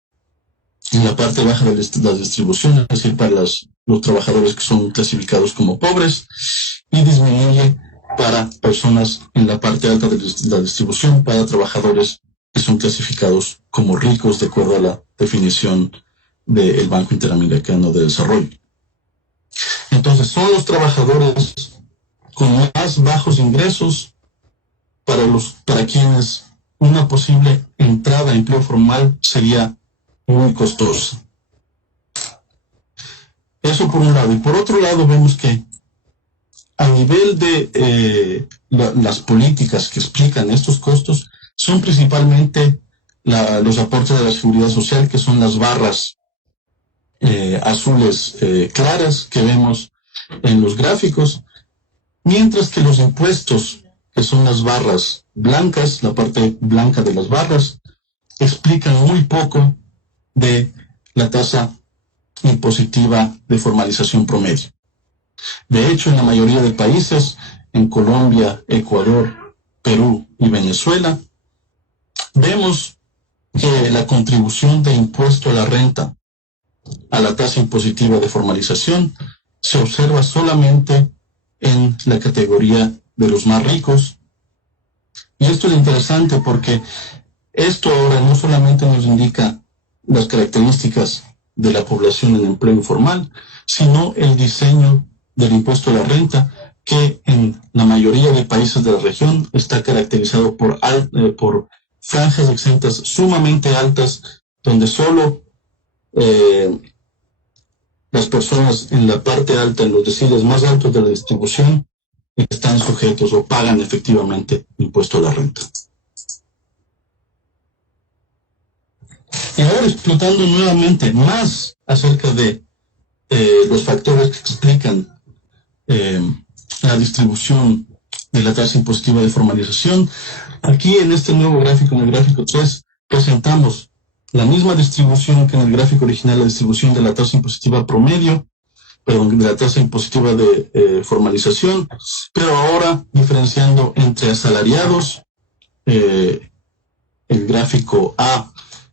en la parte baja de la distribución, es decir, para los trabajadores que son clasificados como pobres, y disminuye para personas en la parte alta de la distribución, para trabajadores que son clasificados como ricos de acuerdo a la definición del Banco Interamericano de Desarrollo. Entonces, son los trabajadores con más bajos ingresos para quienes una posible entrada a empleo formal sería muy costosa. Eso por un lado. Y por otro lado vemos que a nivel de las políticas que explican estos costos son principalmente los aportes de la seguridad social, que son las barras azules claras que vemos en los gráficos, mientras que los impuestos, que son las barras blancas, la parte blanca de las barras, explican muy poco de la tasa impositiva de formalización promedio. De hecho, en la mayoría de países, en Colombia, Ecuador, Perú y Venezuela, vemos que la contribución de impuesto a la renta a la tasa impositiva de formalización se observa solamente en la categoría de los más ricos. Y esto es interesante porque esto ahora no solamente nos indica las características de la población en empleo informal, sino el diseño del impuesto a la renta, que en la mayoría de países de la región está caracterizado por franjas exentas sumamente altas, donde solo las personas en la parte alta, en los deciles más altos de la distribución, están sujetos o pagan efectivamente impuesto a la renta. Y ahora, explotando nuevamente más acerca de los factores que explican la distribución de la tasa impositiva de formalización, aquí en este nuevo gráfico, en el gráfico 3, presentamos la misma distribución que en el gráfico original, la distribución de la tasa impositiva promedio, de la tasa impositiva de formalización, pero ahora diferenciando entre asalariados, el gráfico A,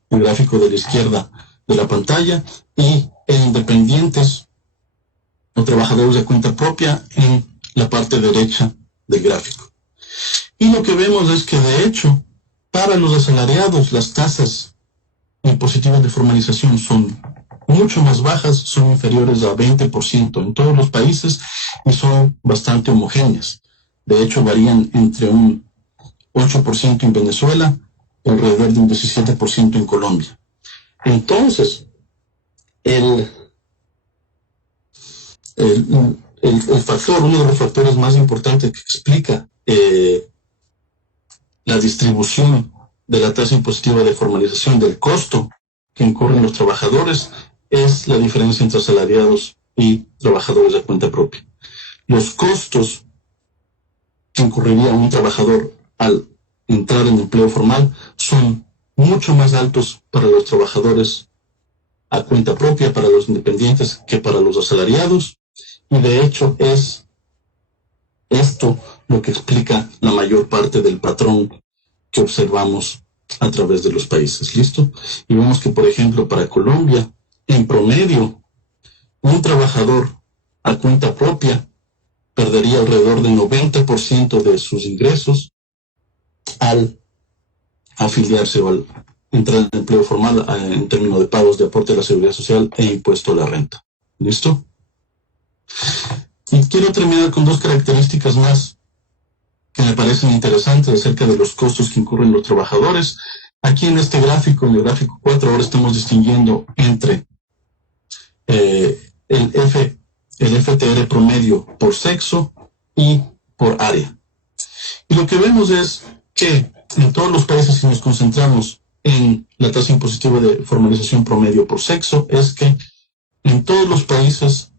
el gráfico de la izquierda de la pantalla, y independientes o trabajadores de cuenta propia en la parte derecha del gráfico. Y lo que vemos es que, de hecho, para los asalariados las tasas impositivas de formalización son mucho más bajas, son inferiores a 20% en todos los países y son bastante homogéneas. De hecho, varían entre un 8% en Venezuela y alrededor de un 17% en Colombia. Entonces, el factor, uno de los factores más importantes que explica la distribución de la tasa impositiva de formalización, del costo que incurren los trabajadores, es la diferencia entre asalariados y trabajadores de cuenta propia. Los costos que incurriría un trabajador al entrar en empleo formal son mucho más altos para los trabajadores a cuenta propia, para los independientes, que para los asalariados. Y de hecho es esto lo que explica la mayor parte del patrón que observamos a través de los países. ¿Listo? Y vemos que, por ejemplo, para Colombia, en promedio, un trabajador a cuenta propia perdería alrededor del 90% de sus ingresos al afiliarse o al entrar en empleo formal en términos de pagos de aporte a la seguridad social e impuesto a la renta. ¿Listo? Y quiero terminar con dos características más que me parecen interesantes acerca de los costos que incurren los trabajadores. Aquí en este gráfico, en el gráfico 4, ahora estamos distinguiendo entre el FTR promedio por sexo y por área. Y lo que vemos es que en todos los países, si nos concentramos en la tasa impositiva de formalización promedio por sexo, es que en todos los países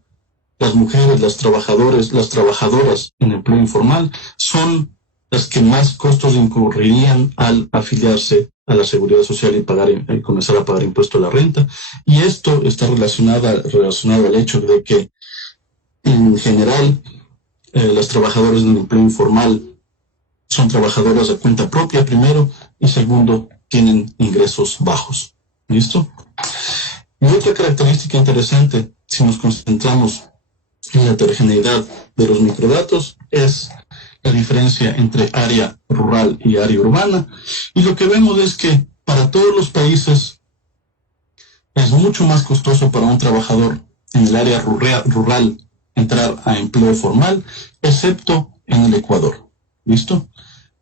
las mujeres, las trabajadoras en empleo informal son las que más costos incurrirían al afiliarse a la seguridad social y comenzar a pagar impuesto a la renta. Y esto está relacionado al hecho de que en general las trabajadoras en empleo informal son trabajadoras a cuenta propia, primero, y segundo, tienen ingresos bajos. ¿Listo? Y otra característica interesante, si nos concentramos en la heterogeneidad de los microdatos, es la diferencia entre área rural y área urbana. Y lo que vemos es que para todos los países es mucho más costoso para un trabajador en el área rural entrar a empleo formal, excepto en el Ecuador. ¿Listo?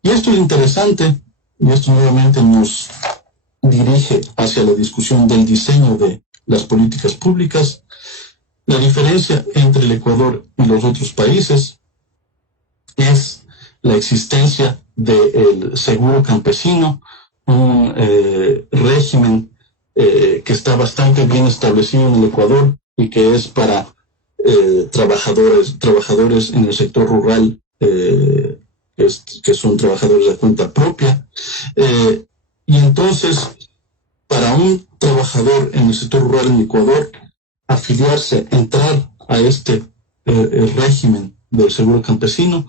Y esto es interesante, y esto nuevamente nos dirige hacia la discusión del diseño de las políticas públicas. La diferencia entre el Ecuador y los otros países es la existencia del seguro campesino, un régimen que está bastante bien establecido en el Ecuador y que es para trabajadores en el sector rural, que son trabajadores de cuenta propia. Y entonces, para un trabajador en el sector rural en Ecuador, afiliarse, entrar a este régimen del seguro campesino,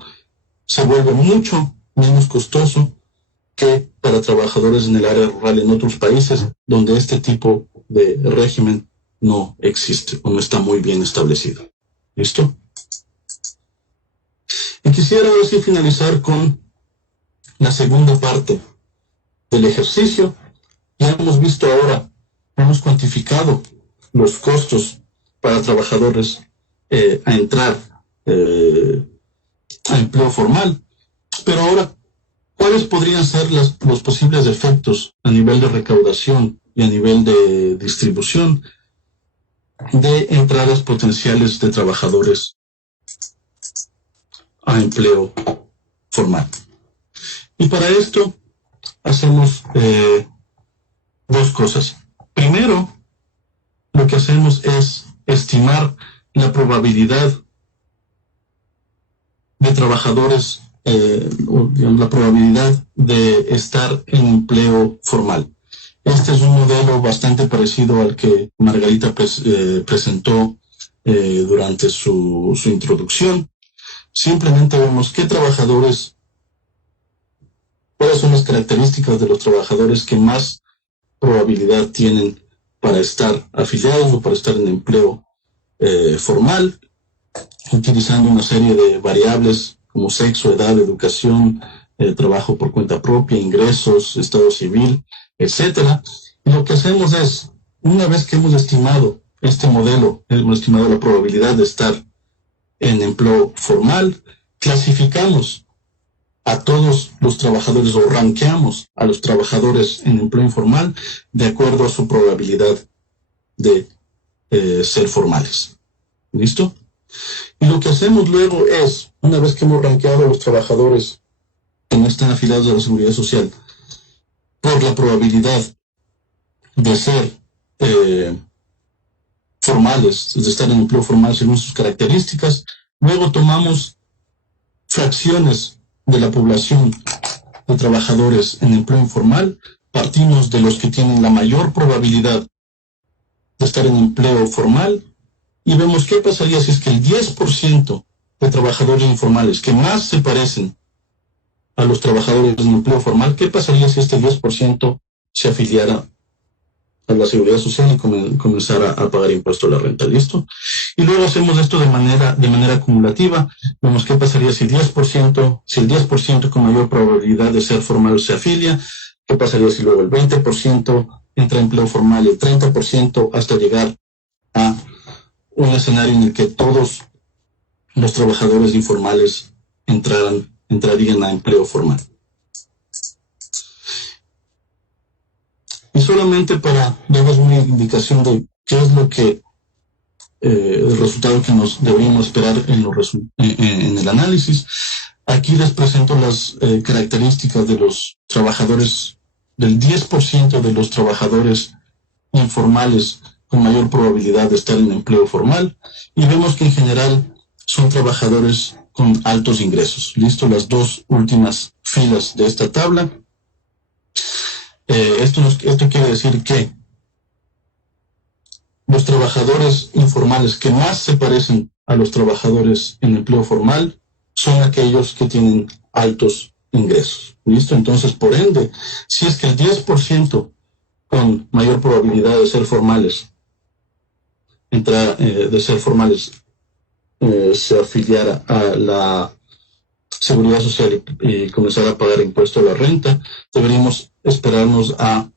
se vuelve mucho menos costoso que para trabajadores en el área rural en otros países donde este tipo de régimen no existe o no está muy bien establecido. ¿Listo? Y quisiera ahora sí finalizar con la segunda parte del ejercicio. Ya hemos visto ahora, hemos cuantificado los costos para trabajadores a entrar a empleo formal, pero ahora, ¿cuáles podrían ser los posibles efectos a nivel de recaudación y a nivel de distribución de entradas potenciales de trabajadores a empleo formal? Y para esto hacemos dos cosas. Primero, lo que hacemos es estimar la probabilidad de trabajadores, la probabilidad de estar en empleo formal. Este es un modelo bastante parecido al que Margarita presentó durante su introducción. Simplemente vemos cuáles son las características de los trabajadores que más probabilidad tienen para estar afiliados o para estar en empleo formal, utilizando una serie de variables como sexo, edad, educación, trabajo por cuenta propia, ingresos, estado civil, etcétera. Y lo que hacemos es, una vez que hemos estimado este modelo, hemos estimado la probabilidad de estar en empleo formal, clasificamos a todos los trabajadores o ranqueamos a los trabajadores en empleo informal de acuerdo a su probabilidad de ser formales. ¿Listo? Y lo que hacemos luego es, una vez que hemos rankeado a los trabajadores que no están afiliados a la seguridad social por la probabilidad de ser formales, de estar en empleo formal según sus características, luego tomamos fracciones de la población de trabajadores en empleo informal, partimos de los que tienen la mayor probabilidad de estar en empleo formal y vemos qué pasaría si es que el 10% de trabajadores informales que más se parecen a los trabajadores en empleo formal, qué pasaría si este 10% se afiliara a la seguridad social y comenzara a pagar impuesto a la renta. ¿Listo? Y luego hacemos esto de manera acumulativa. Vemos qué pasaría si el 10% con mayor probabilidad de ser formal se afilia, qué pasaría si luego el 20% entra en empleo formal, el 30% hasta llegar a un escenario en el que todos los trabajadores informales entrarían a empleo formal. Y solamente para darles una indicación de qué es lo que el resultado que nos deberíamos esperar en el análisis, aquí les presento las características de los trabajadores, del 10% de los trabajadores informales con mayor probabilidad de estar en empleo formal, y vemos que en general son trabajadores con altos ingresos. ¿Listo? Las dos últimas filas de esta tabla. Esto quiere decir que los trabajadores informales que más se parecen a los trabajadores en empleo formal son aquellos que tienen altos ingresos. ¿Listo? Entonces, por ende, si es que el 10% con mayor probabilidad de ser formales, se afiliara a la seguridad social y comenzar a pagar impuesto a la renta, deberíamos esperarnos a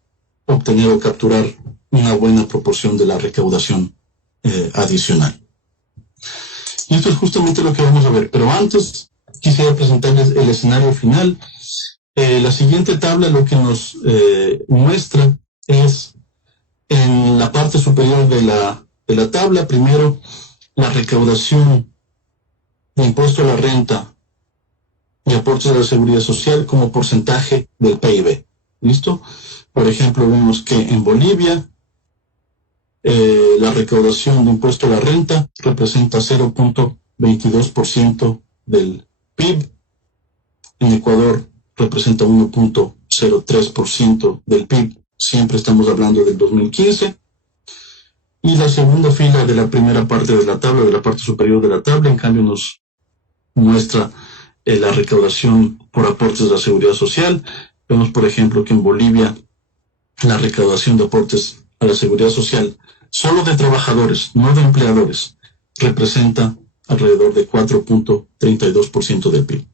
obtener o capturar una buena proporción de la recaudación adicional. Y esto es justamente lo que vamos a ver. Pero antes quisiera presentarles el escenario final. La siguiente tabla lo que nos muestra es en la parte superior de la tabla, primero la recaudación de impuesto a la renta y aportes a la seguridad social como porcentaje del PIB. ¿Listo? Por ejemplo, vemos que en Bolivia la recaudación de impuesto a la renta representa 0.22% del PIB. En Ecuador representa 1.03% del PIB. Siempre estamos hablando del 2015. Y la segunda fila de la primera parte de la tabla, de la parte superior de la tabla, en cambio nos muestra la recaudación por aportes de la seguridad social. Vemos, por ejemplo, que en Bolivia la recaudación de aportes a la seguridad social, solo de trabajadores, no de empleadores, representa alrededor de 4.32% del PIB.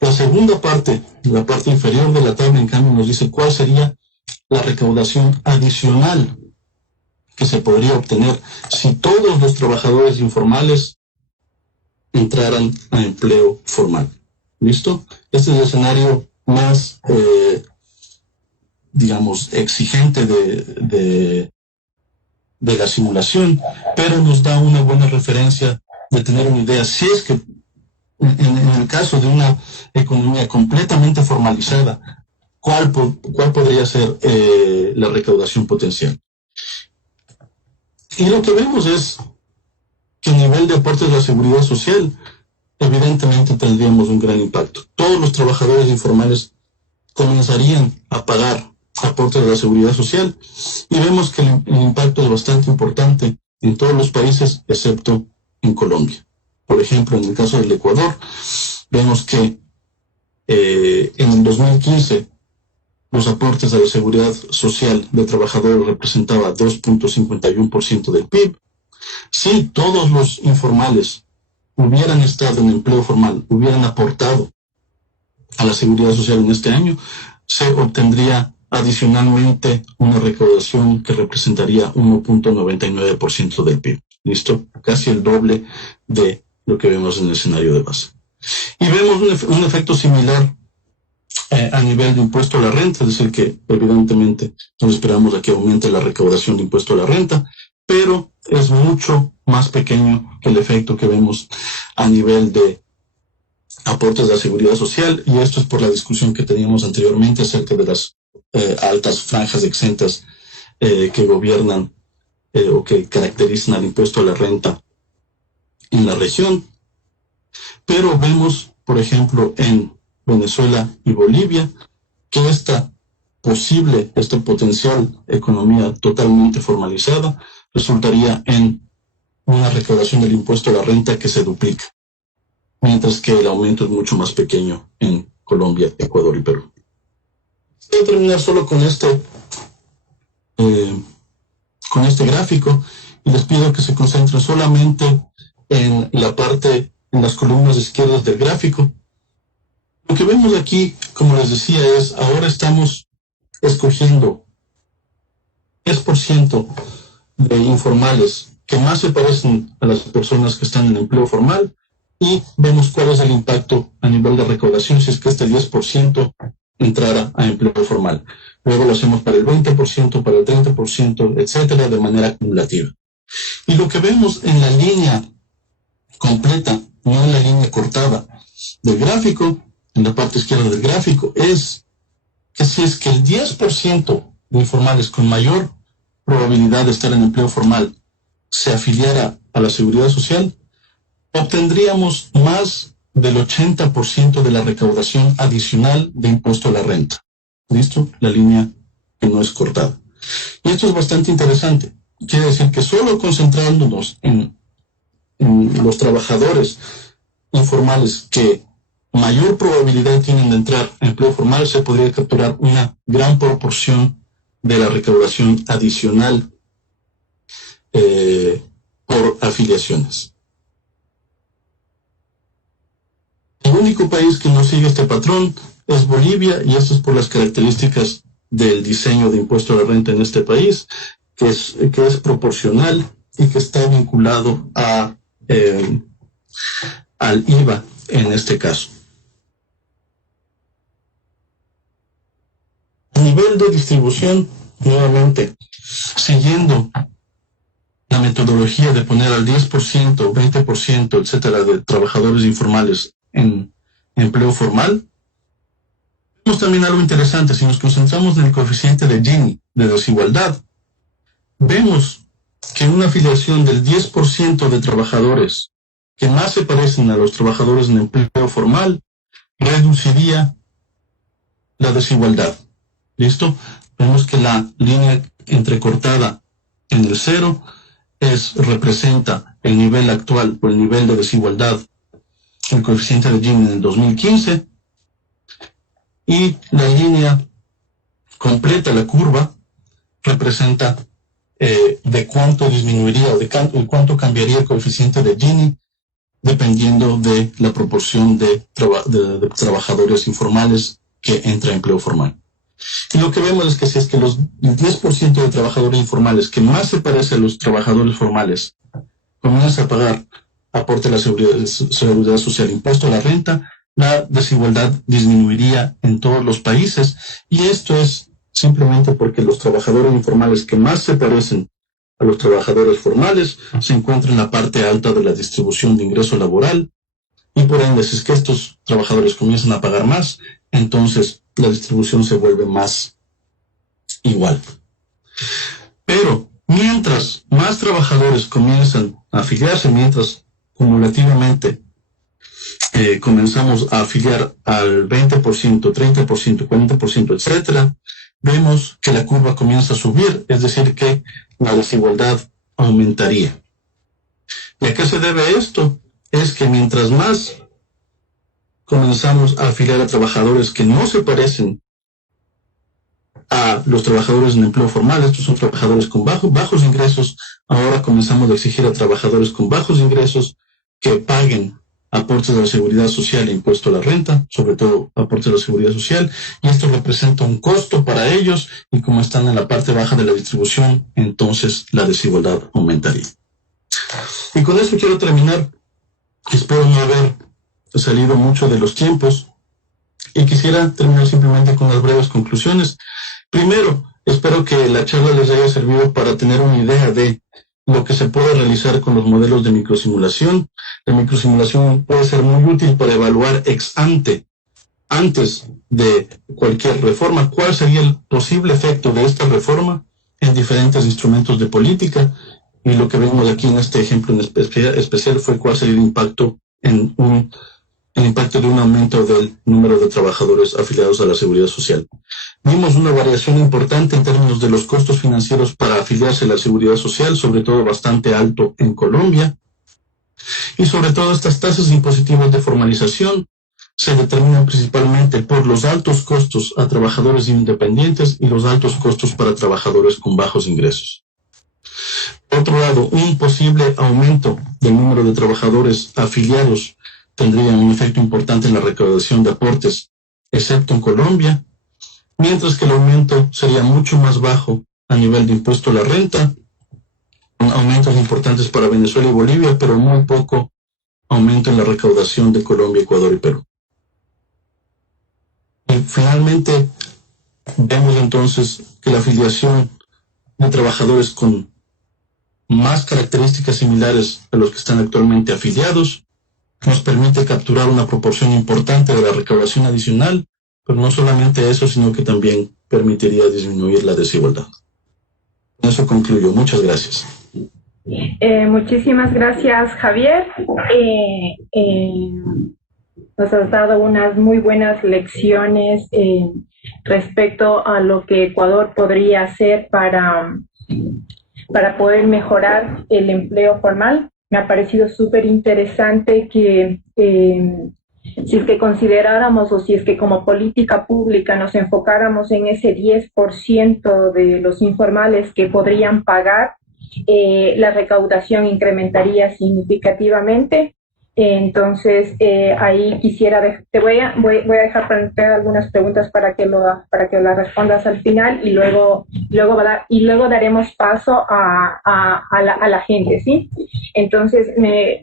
La segunda parte, la parte inferior de la tabla, en cambio, nos dice cuál sería la recaudación adicional que se podría obtener si todos los trabajadores informales entraran a empleo formal. ¿Listo? Este es el escenario más, exigente de la simulación, pero nos da una buena referencia de tener una idea. Si es que en el caso de una economía completamente formalizada, ¿cuál podría ser la recaudación potencial? Y lo que vemos es que a nivel de aportes de la seguridad social, evidentemente tendríamos un gran impacto. Todos los trabajadores informales comenzarían a pagar aportes de la seguridad social y vemos que el impacto es bastante importante en todos los países excepto en Colombia. Por ejemplo, en el caso del Ecuador, vemos que en el 2015 los aportes a la seguridad social de trabajadores representaba 2.51% del PIB. Si todos los informales hubieran estado en empleo formal, hubieran aportado a la seguridad social en este año, se obtendría adicionalmente una recaudación que representaría 1.99% del PIB. ¿Listo? Casi el doble de lo que vemos en el escenario de base. Y vemos un efecto similar a nivel de impuesto a la renta, es decir, que evidentemente nos esperamos a que aumente la recaudación de impuesto a la renta, pero es mucho más pequeño que el efecto que vemos a nivel de aportes de la seguridad social, y esto es por la discusión que teníamos anteriormente acerca de las altas franjas exentas que gobiernan o que caracterizan al impuesto a la renta en la región. Pero vemos, por ejemplo, en Venezuela y Bolivia, que esta potencial economía totalmente formalizada resultaría en una recaudación del impuesto a la renta que se duplica, mientras que el aumento es mucho más pequeño en Colombia, Ecuador y Perú. Voy a terminar solo con este gráfico y les pido que se concentren solamente en las columnas izquierdas del gráfico. Lo que vemos aquí, como les decía, es ahora estamos escogiendo 10% de informales que más se parecen a las personas que están en empleo formal y vemos cuál es el impacto a nivel de recaudación si es que este 10% entrara a empleo formal. Luego lo hacemos para el 20%, para el 30%, etcétera, de manera acumulativa. Y lo que vemos en la línea completa, no en la línea cortada del gráfico, en la parte izquierda del gráfico, es que si es que el 10% de informales con mayor probabilidad de estar en empleo formal se afiliara a la Seguridad Social, obtendríamos más del 80% de la recaudación adicional de impuesto a la renta. ¿Listo? La línea que no es cortada. Y esto es bastante interesante. Quiere decir que solo concentrándonos en los trabajadores informales que mayor probabilidad tienen de entrar a empleo formal, se podría capturar una gran proporción de la recaudación adicional por afiliaciones. El único país que no sigue este patrón es Bolivia, y esto es por las características del diseño de impuesto a la renta en este país, que es proporcional y que está vinculado al IVA en este caso. A nivel de distribución, nuevamente, siguiendo la metodología de poner al 10%, 20%, etcétera, de trabajadores informales en empleo formal, vemos también algo interesante. Si nos concentramos en el coeficiente de Gini, de desigualdad, vemos que una afiliación del 10% de trabajadores que más se parecen a los trabajadores en empleo formal reduciría la desigualdad. ¿Listo? Vemos que la línea entrecortada en el 0 representa el nivel actual o el nivel de desigualdad, el coeficiente de Gini en el 2015, y la línea completa, la curva, representa de cuánto disminuiría o de cuánto cambiaría el coeficiente de Gini dependiendo de la proporción de trabajadores informales que entra en empleo formal. Y lo que vemos es que si es que el 10% de trabajadores informales que más se parece a los trabajadores formales comienza a pagar aporte a la seguridad social, impuesto a la renta, la desigualdad disminuiría en todos los países, y esto es simplemente porque los trabajadores informales que más se parecen a los trabajadores formales se encuentran en la parte alta de la distribución de ingreso laboral, y por ende, si es que estos trabajadores comienzan a pagar más, entonces la distribución se vuelve más igual. Pero mientras más trabajadores comienzan a afiliarse, mientras cumulativamente comenzamos a afiliar al 20%, 30%, 40%, etcétera, vemos que la curva comienza a subir, es decir, que la desigualdad aumentaría. ¿Y a qué se debe esto? Es que mientras más comenzamos a afiliar a trabajadores que no se parecen a los trabajadores en empleo formal, estos son trabajadores con bajos ingresos, ahora comenzamos a exigir a trabajadores con bajos ingresos que paguen aportes de la seguridad social e impuesto a la renta, sobre todo aportes de la seguridad social, y esto representa un costo para ellos, y como están en la parte baja de la distribución, entonces la desigualdad aumentaría. Y con esto quiero terminar. Espero no haber salido mucho de los tiempos y quisiera terminar simplemente con las breves conclusiones. Primero, espero que la charla les haya servido para tener una idea de lo que se puede realizar con los modelos de microsimulación. La microsimulación puede ser muy útil para evaluar ex ante, antes de cualquier reforma, cuál sería el posible efecto de esta reforma en diferentes instrumentos de política. Y lo que vemos aquí en este ejemplo en especial fue cuál sería el impacto en un el impacto de un aumento del número de trabajadores afiliados a la Seguridad Social. Vimos una variación importante en términos de los costos financieros para afiliarse a la Seguridad Social, sobre todo bastante alto en Colombia. Y sobre todo estas tasas impositivas de formalización se determinan principalmente por los altos costos a trabajadores independientes y los altos costos para trabajadores con bajos ingresos. Por otro lado, un posible aumento del número de trabajadores afiliados tendría un efecto importante en la recaudación de aportes, excepto en Colombia, mientras que el aumento sería mucho más bajo a nivel de impuesto a la renta, con aumentos importantes para Venezuela y Bolivia, pero muy poco aumento en la recaudación de Colombia, Ecuador y Perú. Y finalmente, vemos entonces que la afiliación de trabajadores con más características similares a los que están actualmente afiliados nos permite capturar una proporción importante de la recaudación adicional, pero no solamente eso, sino que también permitiría disminuir la desigualdad. Con eso concluyo. Muchas gracias. Muchísimas gracias, Javier. Nos has dado unas muy buenas lecciones respecto a lo que Ecuador podría hacer para poder mejorar el empleo formal. Me ha parecido súper interesante que si es que consideráramos o si es que como política pública nos enfocáramos en ese 10% de los informales que podrían pagar, la recaudación incrementaría significativamente. Entonces, ahí quisiera, te voy a dejar plantear algunas preguntas para que las respondas al final y luego daremos paso a la gente, ¿sí? Entonces,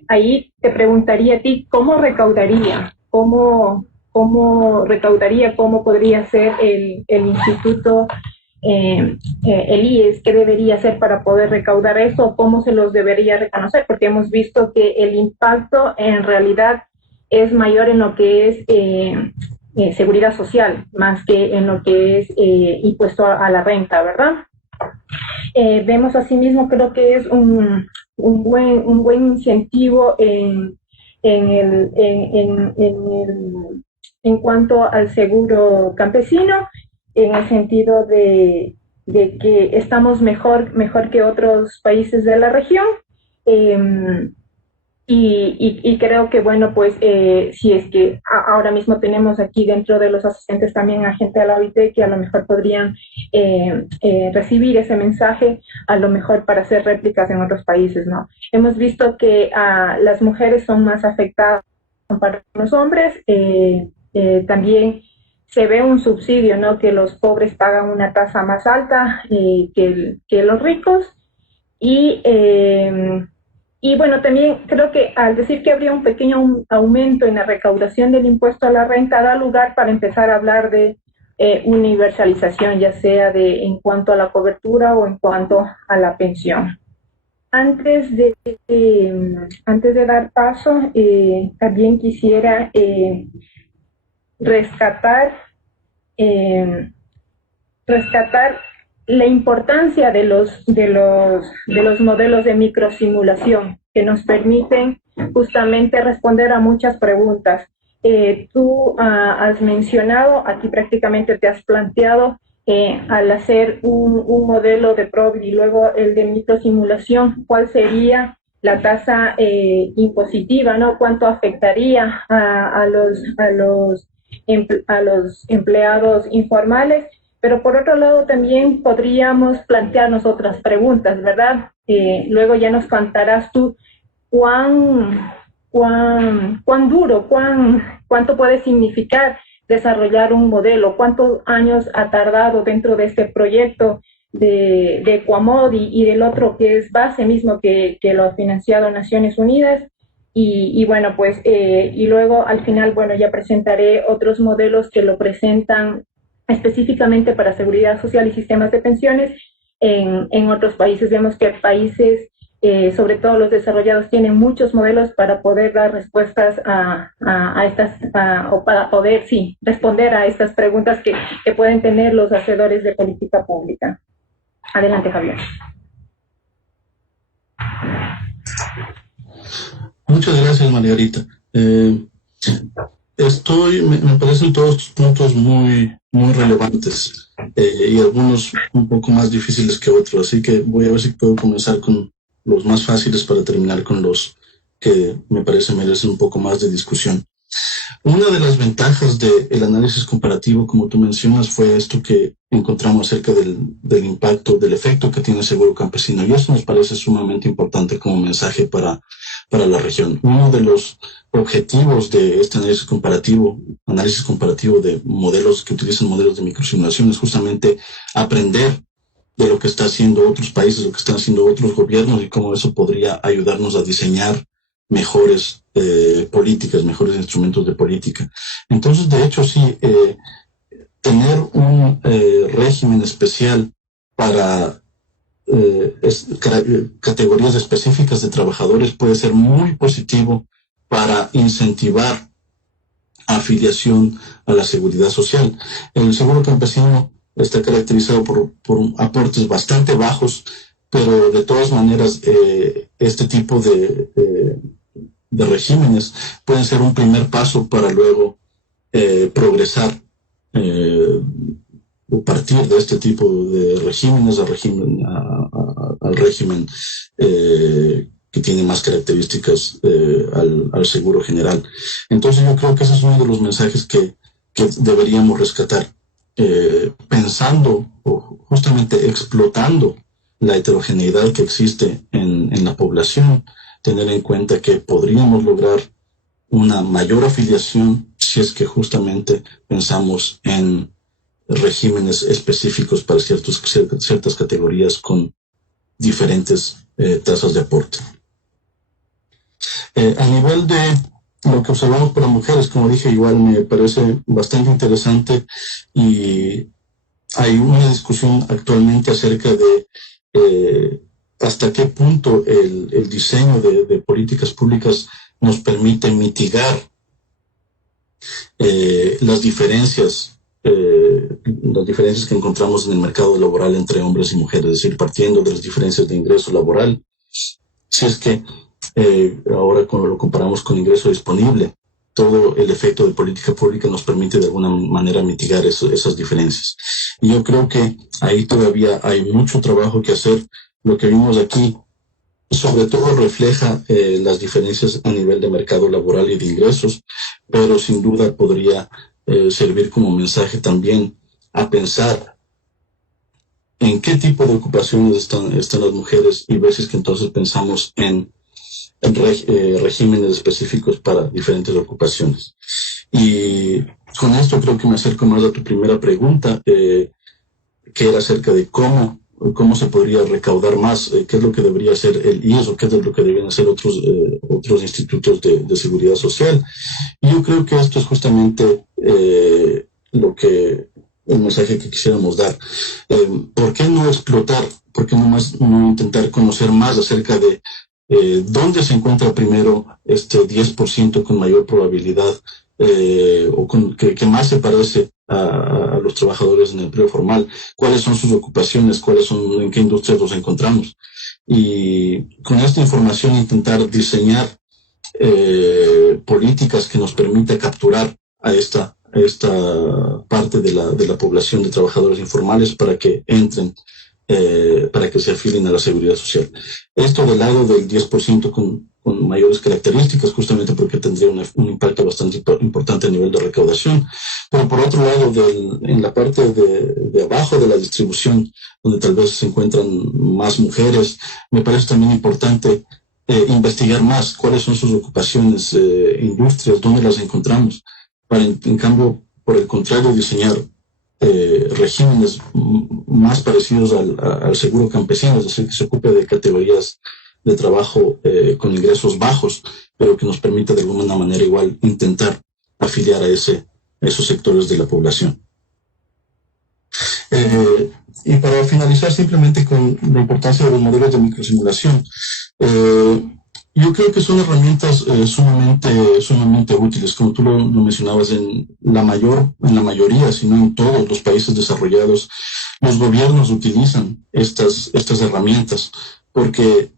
ahí te preguntaría a ti, ¿cómo recaudaría? ¿Cómo recaudaría? ¿Cómo podría ser el instituto, el IES? ¿Qué debería hacer para poder recaudar eso? ¿Cómo se los debería reconocer? Porque hemos visto que el impacto en realidad es mayor en lo que es seguridad social, más que en lo que es impuesto a la renta, ¿verdad? Vemos asimismo, creo que es un buen incentivo en cuanto al seguro campesino, en el sentido de que estamos mejor que otros países de la región. Y creo que, bueno, pues si es que ahora mismo tenemos aquí dentro de los asistentes también a gente de la OIT que a lo mejor podrían recibir ese mensaje, a lo mejor para hacer réplicas en otros países, ¿no? Hemos visto que las mujeres son más afectadas para los hombres. También se ve un subsidio, ¿no? Que los pobres pagan una tasa más alta que los ricos. Y bueno, también creo que al decir que habría un pequeño aumento en la recaudación del impuesto a la renta, da lugar para empezar a hablar de universalización, ya sea en cuanto a la cobertura o en cuanto a la pensión. Antes de dar paso, también quisiera rescatar la importancia de los modelos de microsimulación que nos permiten justamente responder a muchas preguntas. Tú has mencionado, aquí prácticamente te has planteado al hacer un modelo de PROVID y luego el de microsimulación, ¿cuál sería la tasa impositiva, ¿no? ¿Cuánto afectaría a los empleados informales? Pero por otro lado también podríamos plantearnos otras preguntas, ¿verdad? Luego ya nos contarás tú cuán duro, cuánto puede significar desarrollar un modelo, cuántos años ha tardado dentro de este proyecto de Equamod y del otro que es base mismo que lo ha financiado Naciones Unidas. Y bueno, pues, y luego al final, bueno, ya presentaré otros modelos que lo presentan específicamente para seguridad social y sistemas de pensiones en otros países. Vemos que países, sobre todo los desarrollados, tienen muchos modelos para poder dar respuestas o para poder, sí, responder a estas preguntas que pueden tener los hacedores de política pública. Adelante, Javier. Muchas gracias, Margarita. Me parecen todos estos puntos muy relevantes y algunos un poco más difíciles que otros, así que voy a ver si puedo comenzar con los más fáciles para terminar con los que me parece merecen un poco más de discusión. Una de las ventajas del análisis comparativo, como tú mencionas, fue esto que encontramos acerca del impacto, del efecto que tiene el seguro campesino, y eso nos parece sumamente importante como mensaje para la región. Uno de los objetivos de este análisis comparativo de modelos que utilizan modelos de microsimulación, es justamente aprender de lo que están haciendo otros países, lo que están haciendo otros gobiernos y cómo eso podría ayudarnos a diseñar mejores políticas, mejores instrumentos de política. Entonces, de hecho, sí, tener un régimen especial para categorías específicas de trabajadores puede ser muy positivo para incentivar afiliación a la seguridad social. El seguro campesino está caracterizado por aportes bastante bajos, pero de todas maneras este tipo de regímenes pueden ser un primer paso para luego progresar o partir de este tipo de regímenes al régimen que tiene más características al seguro general. Entonces yo creo que ese es uno de los mensajes que deberíamos rescatar, pensando o justamente explotando la heterogeneidad que existe en la población, tener en cuenta que podríamos lograr una mayor afiliación si es que justamente pensamos en regímenes específicos para ciertas categorías con diferentes tasas de aporte. A nivel de lo que observamos para mujeres, como dije, igual me parece bastante interesante y hay una discusión actualmente acerca de hasta qué punto el diseño de políticas públicas nos permite mitigar las diferencias que encontramos en el mercado laboral entre hombres y mujeres, es decir, partiendo de las diferencias de ingreso laboral. Si es que ahora cuando lo comparamos con ingreso disponible, todo el efecto de política pública nos permite de alguna manera mitigar esas diferencias. Y yo creo que ahí todavía hay mucho trabajo que hacer. Lo que vimos aquí sobre todo refleja las diferencias a nivel de mercado laboral y de ingresos, pero sin duda podría servir como mensaje también a pensar en qué tipo de ocupaciones están las mujeres y ver si es que entonces pensamos en regímenes específicos para diferentes ocupaciones. Y con esto creo que me acerco más a tu primera pregunta, que era acerca de cómo se podría recaudar más, qué es lo que debería hacer el IES o qué es lo que deberían hacer otros institutos de seguridad social. Y yo creo que esto es justamente el mensaje que quisiéramos dar. ¿Por qué no explotar? ¿Por qué no intentar conocer más acerca de dónde se encuentra primero este 10% con mayor probabilidad o que más se parece a los trabajadores en el empleo formal? ¿Cuáles son sus ocupaciones? ¿En qué industrias los encontramos? Y con esta información intentar diseñar políticas que nos permita capturar a esta parte de la población de trabajadores informales para que entren, para que se afilien a la seguridad social. Esto del lado del 10% con mayores características, justamente porque tendría un impacto bastante importante a nivel de recaudación. Pero por otro lado, en la parte de abajo de la distribución, donde tal vez se encuentran más mujeres, me parece también importante investigar más cuáles son sus ocupaciones, industrias, dónde las encontramos, para en cambio, por el contrario, diseñar regímenes más parecidos al seguro campesino, es decir, que se ocupe de categorías de trabajo con ingresos bajos, pero que nos permita de alguna manera igual intentar afiliar a esos sectores de la población. Y para finalizar simplemente con la importancia de los modelos de microsimulación, yo creo que son herramientas sumamente útiles, como tú lo mencionabas, en la mayoría, si no en todos los países desarrollados, los gobiernos utilizan estas herramientas, porque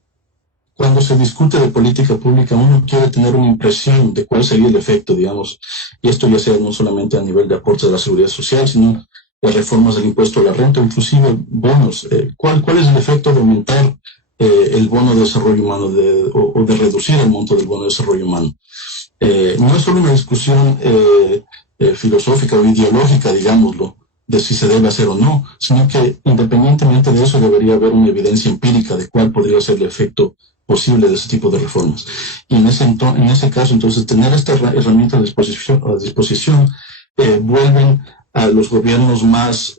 cuando se discute de política pública, uno quiere tener una impresión de cuál sería el efecto, digamos, y esto ya sea no solamente a nivel de aportes a la seguridad social, sino de reformas del impuesto a la renta, inclusive bonos. ¿Cuál es el efecto de aumentar el bono de desarrollo humano o de reducir el monto del bono de desarrollo humano? No es solo una discusión filosófica o ideológica, digámoslo, de si se debe hacer o no, sino que independientemente de eso debería haber una evidencia empírica de cuál podría ser el efecto posible de ese tipo de reformas. Y en ese caso, entonces, tener estas herramientas a disposición vuelven a los gobiernos más,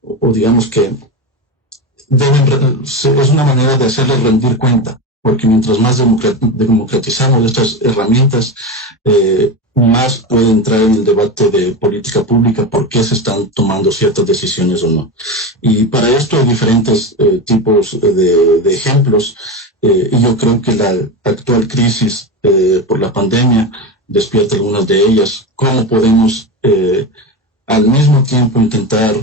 o digamos que es una manera de hacerles rendir cuenta, porque mientras más democratizamos estas herramientas, más puede entrar en el debate de política pública, por qué se están tomando ciertas decisiones o no. Y para esto hay diferentes tipos de ejemplos, y yo creo que la actual crisis por la pandemia despierta algunas de ellas. ¿Cómo podemos al mismo tiempo intentar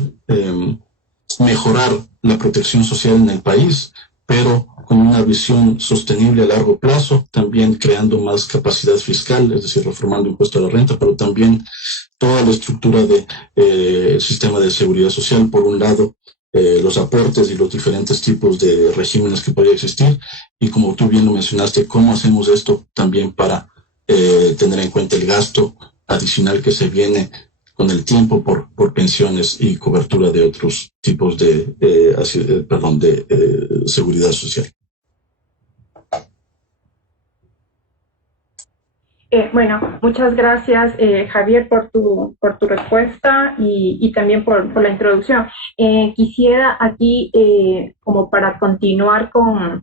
mejorar la protección social en el país, pero con una visión sostenible a largo plazo, también creando más capacidad fiscal, es decir, reformando impuesto a la renta, pero también toda la estructura de sistema de seguridad social, por un lado, los aportes y los diferentes tipos de regímenes que podría existir, y como tú bien lo mencionaste, cómo hacemos esto también para tener en cuenta el gasto adicional que se viene con el tiempo por pensiones y cobertura de otros tipos de seguridad social. Bueno, muchas gracias, Javier, por tu respuesta y también por la introducción. Quisiera aquí, como para continuar con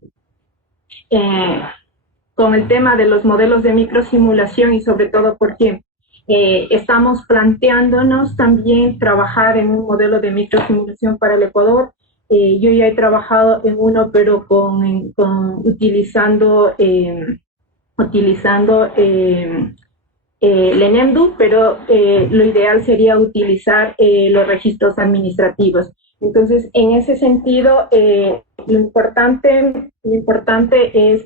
el tema de los modelos de microsimulación, y sobre todo porque estamos planteándonos también trabajar en un modelo de microsimulación para el Ecuador. Yo ya he trabajado en uno, pero utilizando el ENEMDU, pero lo ideal sería utilizar los registros administrativos. Entonces, en ese sentido, lo importante es,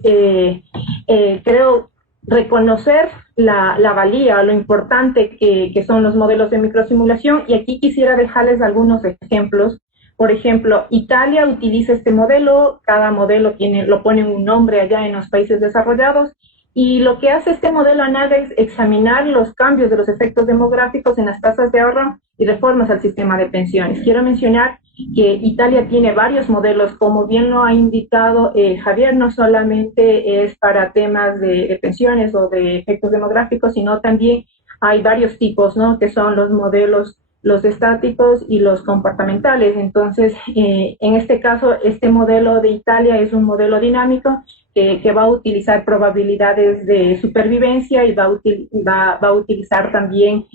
creo, reconocer la valía, lo importante que son los modelos de microsimulación, y aquí quisiera dejarles algunos ejemplos. Por ejemplo, Italia utiliza este modelo, cada modelo lo pone un nombre allá en los países desarrollados, y lo que hace este modelo ANAGA es examinar los cambios de los efectos demográficos en las tasas de ahorro y reformas al sistema de pensiones. Quiero mencionar que Italia tiene varios modelos, como bien lo ha indicado Javier, no solamente es para temas de pensiones o de efectos demográficos, sino también hay varios tipos, ¿no?, que son los modelos, los estáticos y los comportamentales. Entonces, en este caso, este modelo de Italia es un modelo dinámico que va a utilizar probabilidades de supervivencia y va a utilizar también,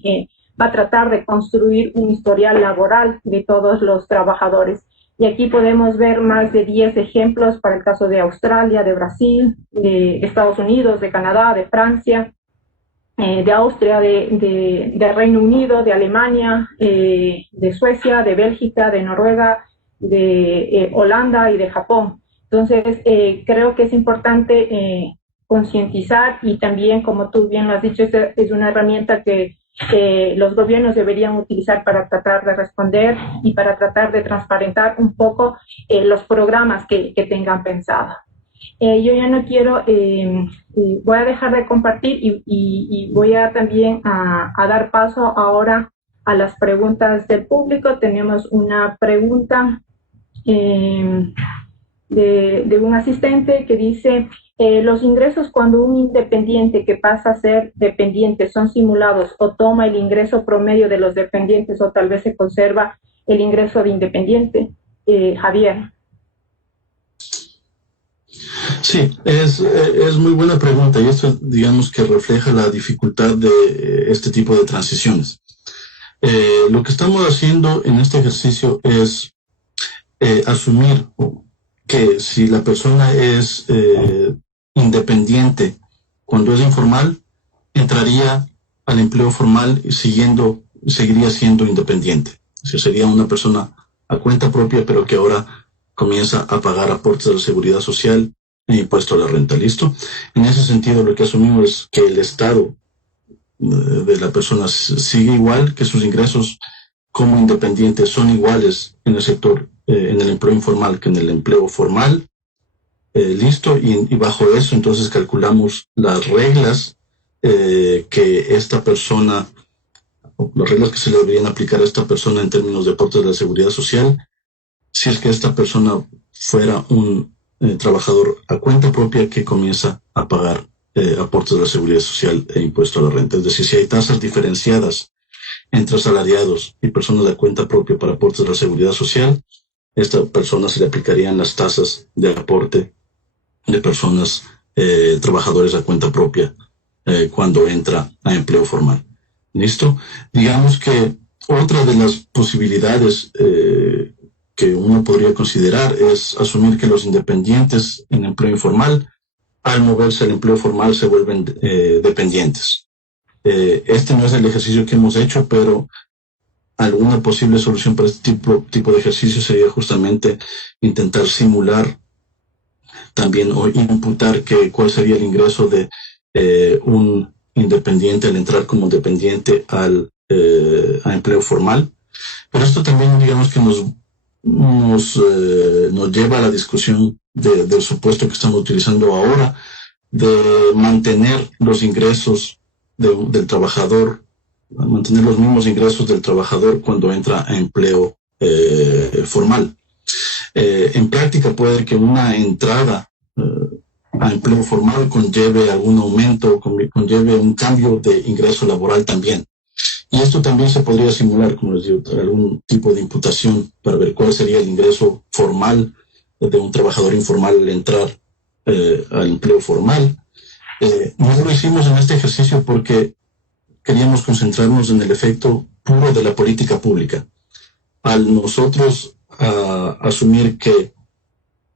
va a tratar de construir un historial laboral de todos los trabajadores. Y aquí podemos ver más de 10 ejemplos para el caso de Australia, de Brasil, de Estados Unidos, de Canadá, de Francia, de Austria, de Reino Unido, de Alemania, de Suecia, de Bélgica, de Noruega, de Holanda y de Japón. Entonces, creo que es importante concientizar, y también, como tú bien lo has dicho, es una herramienta que los gobiernos deberían utilizar para tratar de responder y para tratar de transparentar un poco los programas que tengan pensado. Yo ya no quiero, voy a dejar de compartir y voy a también a dar paso ahora a las preguntas del público. Tenemos una pregunta de un asistente que dice: los ingresos cuando un independiente que pasa a ser dependiente son simulados, o toma el ingreso promedio de los dependientes, o tal vez se conserva el ingreso de independiente. Javier. Sí, es muy buena pregunta, y esto, digamos, que refleja la dificultad de este tipo de transiciones. Lo que estamos haciendo en este ejercicio es asumir que si la persona es independiente cuando es informal, entraría al empleo formal y seguiría siendo independiente. O sea, sería una persona a cuenta propia, pero que ahora comienza a pagar aportes a la seguridad social impuesto a la renta. ¿Listo? En ese sentido, lo que asumimos es que el estado de la persona sigue igual, que sus ingresos como independientes son iguales en el sector, en el empleo informal que en el empleo formal. Listo, y bajo eso entonces calculamos las reglas que esta persona, las reglas que se le deberían aplicar a esta persona en términos de aportes de la seguridad social, si es que esta persona fuera un trabajador a cuenta propia que comienza a pagar aportes de la seguridad social e impuesto a la renta. Es decir, si hay tasas diferenciadas entre asalariados y personas de cuenta propia para aportes de la seguridad social, a esta persona se le aplicarían las tasas de aporte de personas trabajadores a cuenta propia cuando entra a empleo formal. ¿Listo? Digamos que otra de las posibilidades que uno podría considerar es asumir que los independientes en empleo informal, al moverse al empleo formal, se vuelven dependientes. Este no es el ejercicio que hemos hecho, pero alguna posible solución para este tipo de ejercicio sería justamente intentar simular también o imputar cuál sería el ingreso de un independiente al entrar como dependiente a empleo formal. Pero esto también, digamos que nos lleva a la discusión del supuesto que estamos utilizando ahora de mantener los ingresos del trabajador, mantener los mismos ingresos del trabajador cuando entra a empleo formal. En práctica puede que una entrada a empleo formal conlleve algún aumento, conlleve un cambio de ingreso laboral también. Y esto también se podría simular, como les digo, algún tipo de imputación para ver cuál sería el ingreso formal de un trabajador informal al entrar al empleo formal. No lo hicimos en este ejercicio porque queríamos concentrarnos en el efecto puro de la política pública. Al nosotros asumir que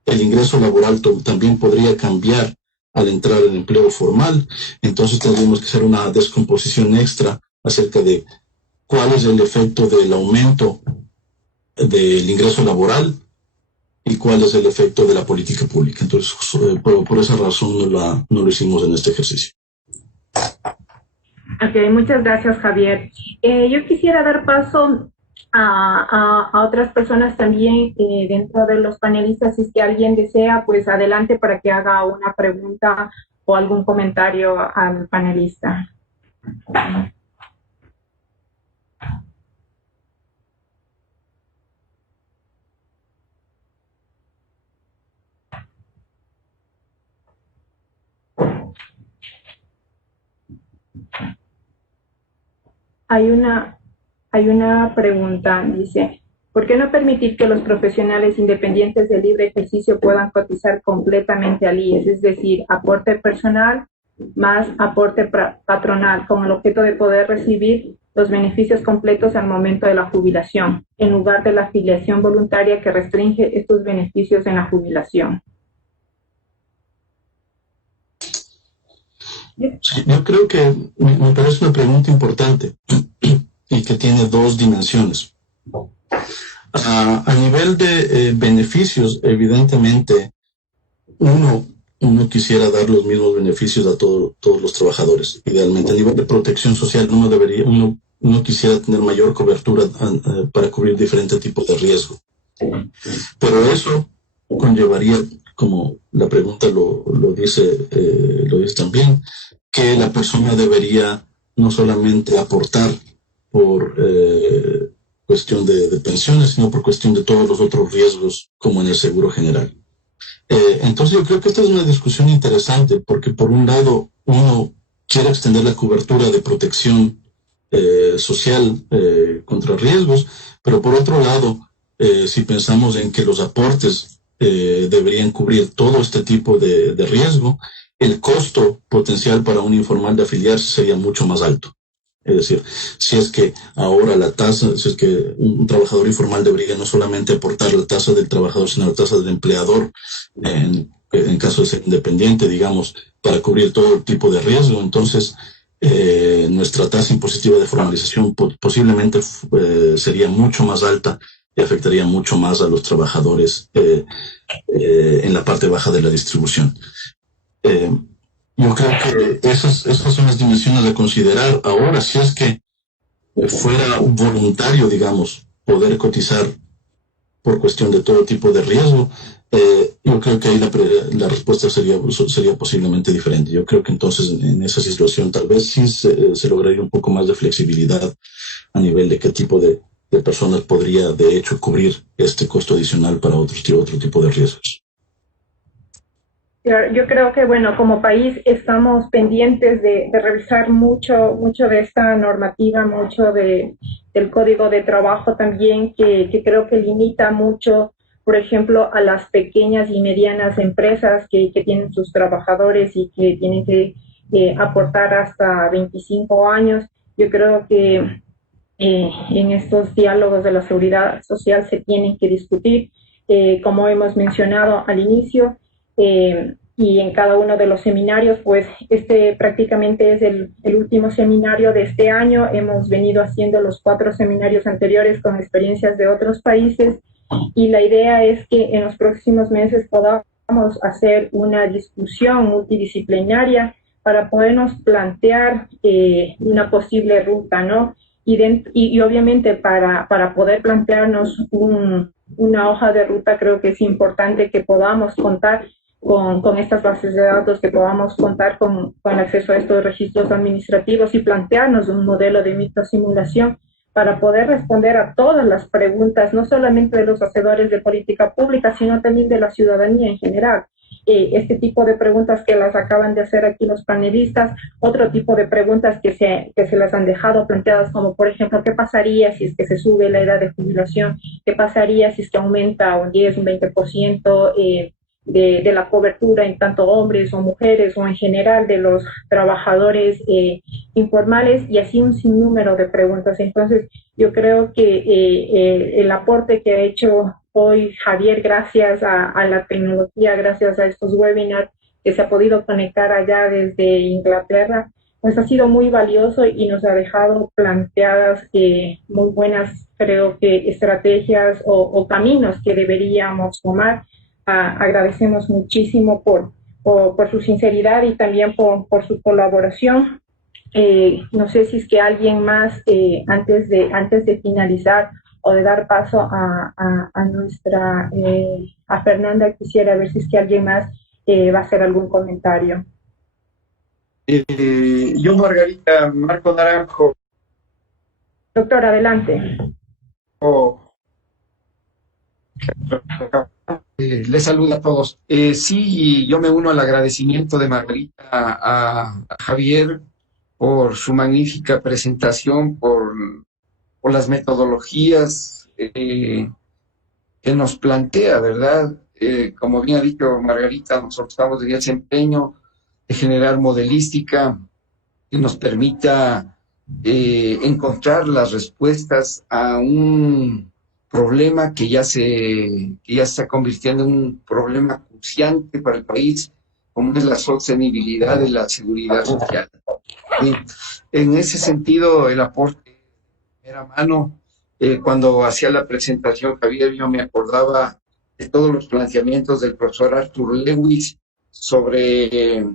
el ingreso laboral también podría cambiar al entrar en empleo formal, entonces tendríamos que hacer una descomposición extra acerca de cuál es el efecto del aumento del ingreso laboral y cuál es el efecto de la política pública. Entonces, por esa razón no lo hicimos en este ejercicio. Ok, muchas gracias, Javier. Yo quisiera dar paso a otras personas también dentro de los panelistas. Si es que alguien desea, pues adelante para que haga una pregunta o algún comentario al panelista. Hay una pregunta, dice, ¿por qué no permitir que los profesionales independientes de libre ejercicio puedan cotizar completamente al IES? Es decir, aporte personal más aporte patronal, con el objeto de poder recibir los beneficios completos al momento de la jubilación, en lugar de la afiliación voluntaria que restringe estos beneficios en la jubilación. Sí, yo creo que me parece una pregunta importante y que tiene dos dimensiones. A nivel de beneficios, evidentemente, uno quisiera dar los mismos beneficios a todos los trabajadores. Idealmente, a nivel de protección social, uno quisiera tener mayor cobertura para cubrir diferentes tipos de riesgo. Pero eso conllevaría, como la pregunta lo dice también, que la persona debería no solamente aportar por cuestión de pensiones, sino por cuestión de todos los otros riesgos, como en el seguro general. Entonces yo creo que esta es una discusión interesante, porque por un lado uno quiere extender la cobertura de protección social contra riesgos, pero por otro lado, si pensamos en que los aportes deberían cubrir todo este tipo de riesgo, el costo potencial para un informal de afiliarse sería mucho más alto. Es decir, si es que ahora si es que un trabajador informal debería no solamente aportar la tasa del trabajador, sino la tasa del empleador, en caso de ser independiente, digamos, para cubrir todo tipo de riesgo, entonces nuestra tasa impositiva de formalización posiblemente sería mucho más alta y afectaría mucho más a los trabajadores en la parte baja de la distribución. Yo creo que esas son las dimensiones a considerar. Ahora, si es que fuera voluntario, digamos, poder cotizar por cuestión de todo tipo de riesgo, yo creo que ahí la respuesta sería posiblemente diferente. Yo creo que entonces en esa situación tal vez sí se lograría un poco más de flexibilidad a nivel de qué tipo de personas podría de hecho cubrir este costo adicional para otro tipo de riesgos. Yo creo que, bueno, como país estamos pendientes de revisar mucho de esta normativa, mucho del código de trabajo también, que creo que limita mucho, por ejemplo, a las pequeñas y medianas empresas que tienen sus trabajadores y que tienen que aportar hasta 25 años. Yo creo que en estos diálogos de la seguridad social se tienen que discutir, como hemos mencionado al inicio, y en cada uno de los seminarios, pues este prácticamente es el último seminario de este año. Hemos venido haciendo los 4 seminarios anteriores con experiencias de otros países y la idea es que en los próximos meses podamos hacer una discusión multidisciplinaria para podernos plantear una posible ruta, ¿no? Y obviamente para poder plantearnos una hoja de ruta, creo que es importante que podamos contar con estas bases de datos, que podamos contar con acceso a estos registros administrativos y plantearnos un modelo de microsimulación para poder responder a todas las preguntas, no solamente de los hacedores de política pública, sino también de la ciudadanía en general. Este tipo de preguntas que las acaban de hacer aquí los panelistas, otro tipo de preguntas que se las han dejado planteadas, como por ejemplo, ¿qué pasaría si es que se sube la edad de jubilación? ¿Qué pasaría si es que aumenta un 10, un 20% de la cobertura en tanto hombres o mujeres o en general de los trabajadores informales? Y así un sinnúmero de preguntas. Entonces, yo creo que el aporte que ha hecho hoy Javier, gracias a la tecnología, gracias a estos webinars que se ha podido conectar allá desde Inglaterra, pues ha sido muy valioso y nos ha dejado planteadas muy buenas, creo que, estrategias o caminos que deberíamos tomar. Agradecemos muchísimo por su sinceridad y también por su colaboración. No sé si es que alguien más, antes de finalizar o de dar paso a Fernanda, quisiera ver si es que alguien más va a hacer algún comentario. Yo, Margarita, Marco Naranjo. Doctor, adelante. Les saludo a todos. Sí, yo me uno al agradecimiento de Margarita a Javier por su magnífica presentación, por las metodologías que nos plantea, ¿verdad? Como bien ha dicho Margarita, nosotros estamos en ese empeño de generar modelística que nos permita encontrar las respuestas a un problema que ya se está convirtiendo en un problema cruciante para el país, como es la sostenibilidad de la seguridad social. En ese sentido, el aporte de primera mano, cuando hacía la presentación, Javier, yo me acordaba de todos los planteamientos del profesor Arthur Lewis sobre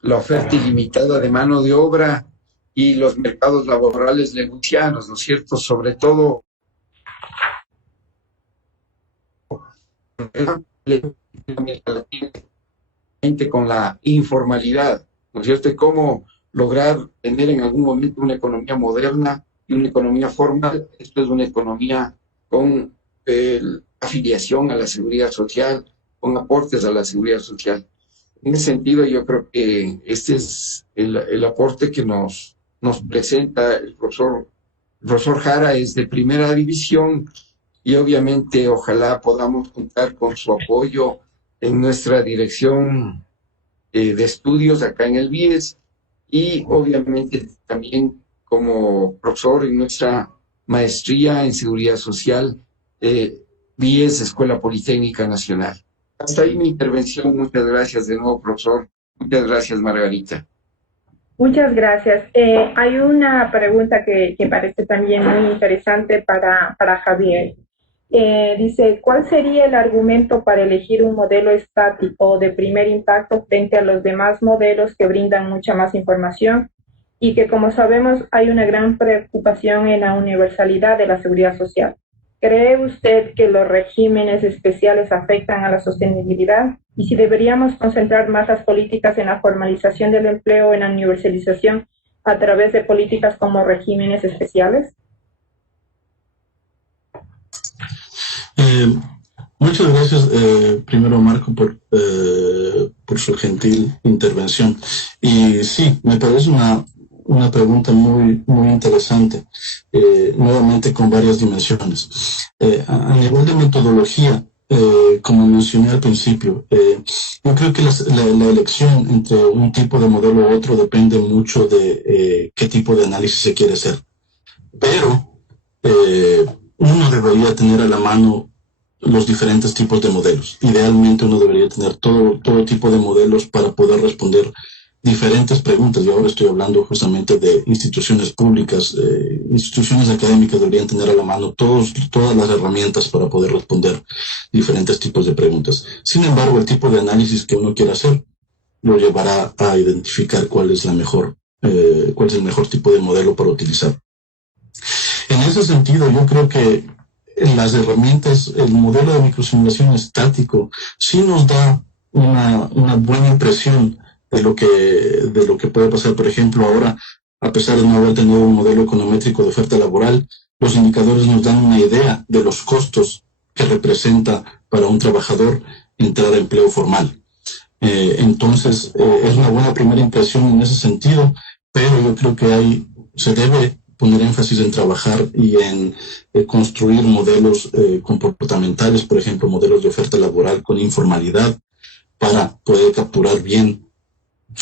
la oferta ilimitada de mano de obra y los mercados laborales lewisianos, ¿no es cierto? Sobre todo con la informalidad, ¿no es cierto? Y cómo lograr tener en algún momento una economía moderna y una economía formal. Esto es una economía con afiliación a la seguridad social, con aportes a la seguridad social. En ese sentido, yo creo que este es el aporte que nos presenta el profesor Jara, es de primera división, y obviamente ojalá podamos contar con su apoyo en nuestra dirección de estudios acá en el BIES, y obviamente también como profesor en nuestra maestría en seguridad social, BIES, Escuela Politécnica Nacional. Hasta ahí mi intervención. Muchas gracias de nuevo, profesor. Muchas gracias, Margarita. Muchas gracias. Hay una pregunta que parece también muy interesante para Javier. Dice, ¿cuál sería el argumento para elegir un modelo estático de primer impacto frente a los demás modelos que brindan mucha más información y que, como sabemos, hay una gran preocupación en la universalidad de la seguridad social? ¿Cree usted que los regímenes especiales afectan a la sostenibilidad? Y si deberíamos concentrar más las políticas en la formalización del empleo, en la universalización, a través de políticas como regímenes especiales. Muchas gracias, primero Marco, por su gentil intervención. Y sí, me parece una pregunta muy interesante, nuevamente con varias dimensiones. A nivel de metodología, como mencioné al principio, yo creo que la elección entre un tipo de modelo u otro depende mucho de qué tipo de análisis se quiere hacer. Pero uno debería tener a la mano los diferentes tipos de modelos. Idealmente uno debería tener todo tipo de modelos para poder responder diferentes preguntas. Y ahora estoy hablando justamente de instituciones públicas, instituciones académicas deberían tener a la mano todas las herramientas para poder responder diferentes tipos de preguntas. Sin embargo, el tipo de análisis que uno quiera hacer lo llevará a identificar cuál es el mejor tipo de modelo para utilizar. En ese sentido, yo creo que las herramientas, el modelo de microsimulación estático sí nos da una buena impresión de lo que puede pasar. Por ejemplo, ahora, a pesar de no haber tenido un modelo econométrico de oferta laboral, los indicadores nos dan una idea de los costos que representa para un trabajador entrar a empleo formal. Entonces, es una buena primera impresión en ese sentido, pero yo creo que se debe poner énfasis en trabajar y en construir modelos comportamentales, por ejemplo, modelos de oferta laboral con informalidad, para poder capturar bien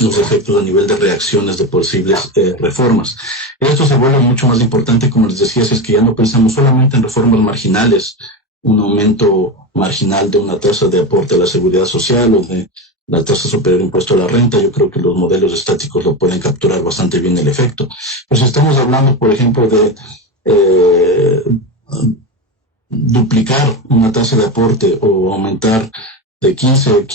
los efectos a nivel de reacciones de posibles reformas. Esto se vuelve mucho más importante, como les decía, si es que ya no pensamos solamente en reformas marginales, un aumento marginal de una tasa de aporte a la seguridad social o de la tasa superior de impuesto a la renta. Yo creo que los modelos estáticos lo pueden capturar bastante bien el efecto. Pero si estamos hablando, por ejemplo, de duplicar una tasa de aporte o aumentar de 15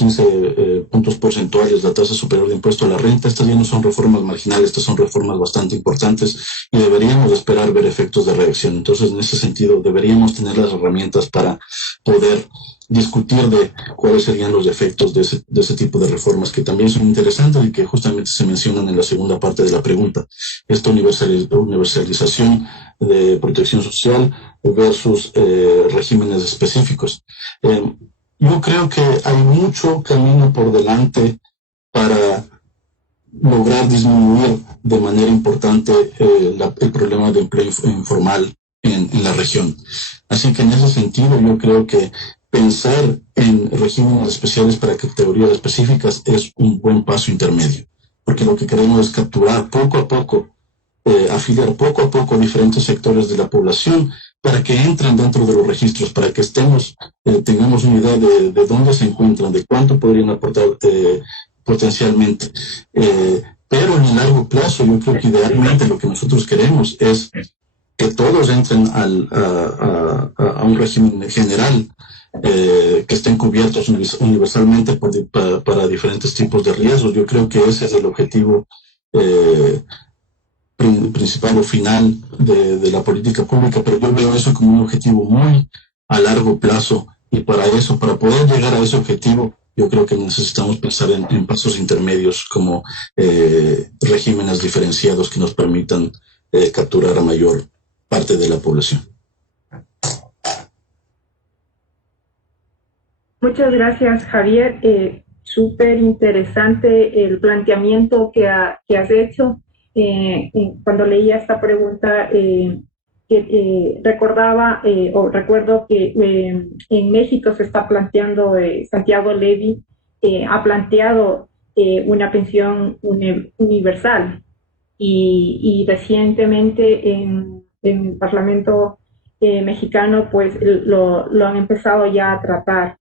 puntos porcentuales la tasa superior de impuesto a la renta, estas ya no son reformas marginales, estas son reformas bastante importantes y deberíamos esperar ver efectos de reacción. Entonces, en ese sentido, deberíamos tener las herramientas para poder discutir de cuáles serían los efectos de ese tipo de reformas, que también son interesantes y que justamente se mencionan en la segunda parte de la pregunta. Esta universalización de protección social versus regímenes específicos. Yo creo que hay mucho camino por delante para lograr disminuir de manera importante el problema de empleo informal en la región. Así que en ese sentido yo creo que pensar en regímenes especiales para categorías específicas es un buen paso intermedio, porque lo que queremos es capturar poco a poco, afiliar poco a poco diferentes sectores de la población para que entren dentro de los registros, para que tengamos una idea de dónde se encuentran, de cuánto podrían aportar potencialmente. Pero en el largo plazo yo creo que idealmente lo que nosotros queremos es que todos entren a un régimen general, que estén cubiertos universalmente para diferentes tipos de riesgos. Yo creo que ese es el objetivo principal o final de la política pública, pero yo veo eso como un objetivo muy a largo plazo, y para poder llegar a ese objetivo, yo creo que necesitamos pensar en pasos intermedios como regímenes diferenciados que nos permitan capturar a mayor parte de la población. Muchas gracias, Javier. Súper interesante el planteamiento que has hecho. Cuando leía esta pregunta, recuerdo que en México se está planteando, Santiago Levy ha planteado una pensión universal, y recientemente en el Parlamento mexicano pues lo han empezado ya a tratar.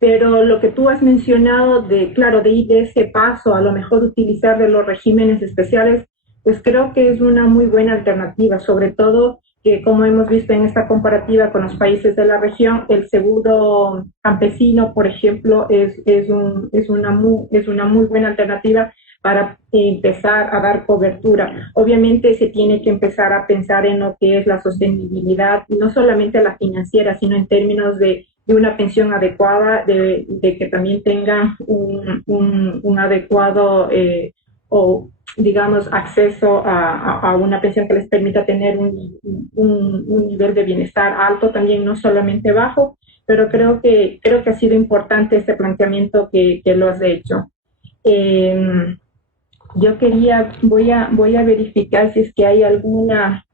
Pero lo que tú has mencionado de ir de ese paso, a lo mejor utilizar de los regímenes especiales, pues creo que es una muy buena alternativa, sobre todo que, como hemos visto en esta comparativa con los países de la región, el seguro campesino, por ejemplo, es una muy buena alternativa para empezar a dar cobertura. Obviamente se tiene que empezar a pensar en lo que es la sostenibilidad, no solamente la financiera, sino en términos de una pensión adecuada, de que también tenga un adecuado o digamos, acceso a una pensión que les permita tener un nivel de bienestar alto, también no solamente bajo, pero creo que ha sido importante este planteamiento que lo has hecho. Yo voy a verificar si es que hay alguna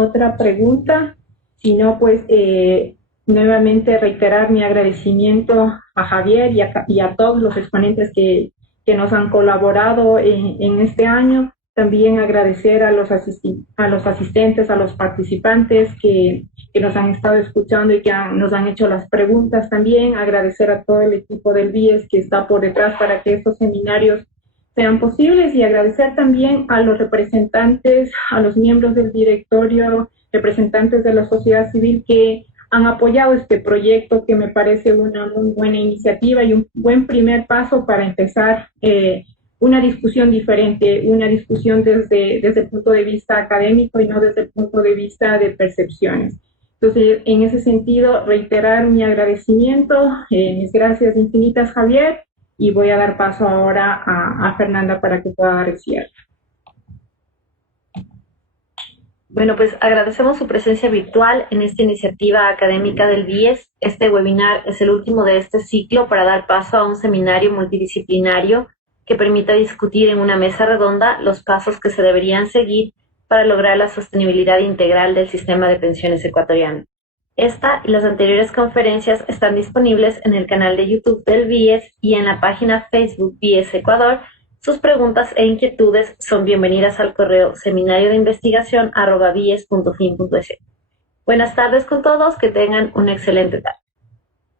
otra pregunta, si no, pues nuevamente reiterar mi agradecimiento a Javier y a todos los exponentes que nos han colaborado en este año. También agradecer a los asistentes, a los participantes que nos han estado escuchando y que nos han hecho las preguntas también. Agradecer a todo el equipo del BIES que está por detrás para que estos seminarios sean posibles, y agradecer también a los representantes, a los miembros del directorio, representantes de la sociedad civil que han apoyado este proyecto, que me parece una muy buena iniciativa y un buen primer paso para empezar una discusión diferente, una discusión desde el punto de vista académico y no desde el punto de vista de percepciones. Entonces, en ese sentido, reiterar mi agradecimiento, mis gracias infinitas, Javier, y voy a dar paso ahora a Fernanda para que pueda dar el cierre. Bueno, pues agradecemos su presencia virtual en esta iniciativa académica del BIES. Este webinar es el último de este ciclo para dar paso a un seminario multidisciplinario que permita discutir en una mesa redonda los pasos que se deberían seguir para lograr la sostenibilidad integral del sistema de pensiones ecuatoriano. Esta y las anteriores conferencias están disponibles en el canal de YouTube del BIES y en la página Facebook BIES Ecuador. Sus preguntas e inquietudes son bienvenidas al correo seminariodeinvestigación@bies.fin.es. Buenas tardes con todos, que tengan una excelente tarde.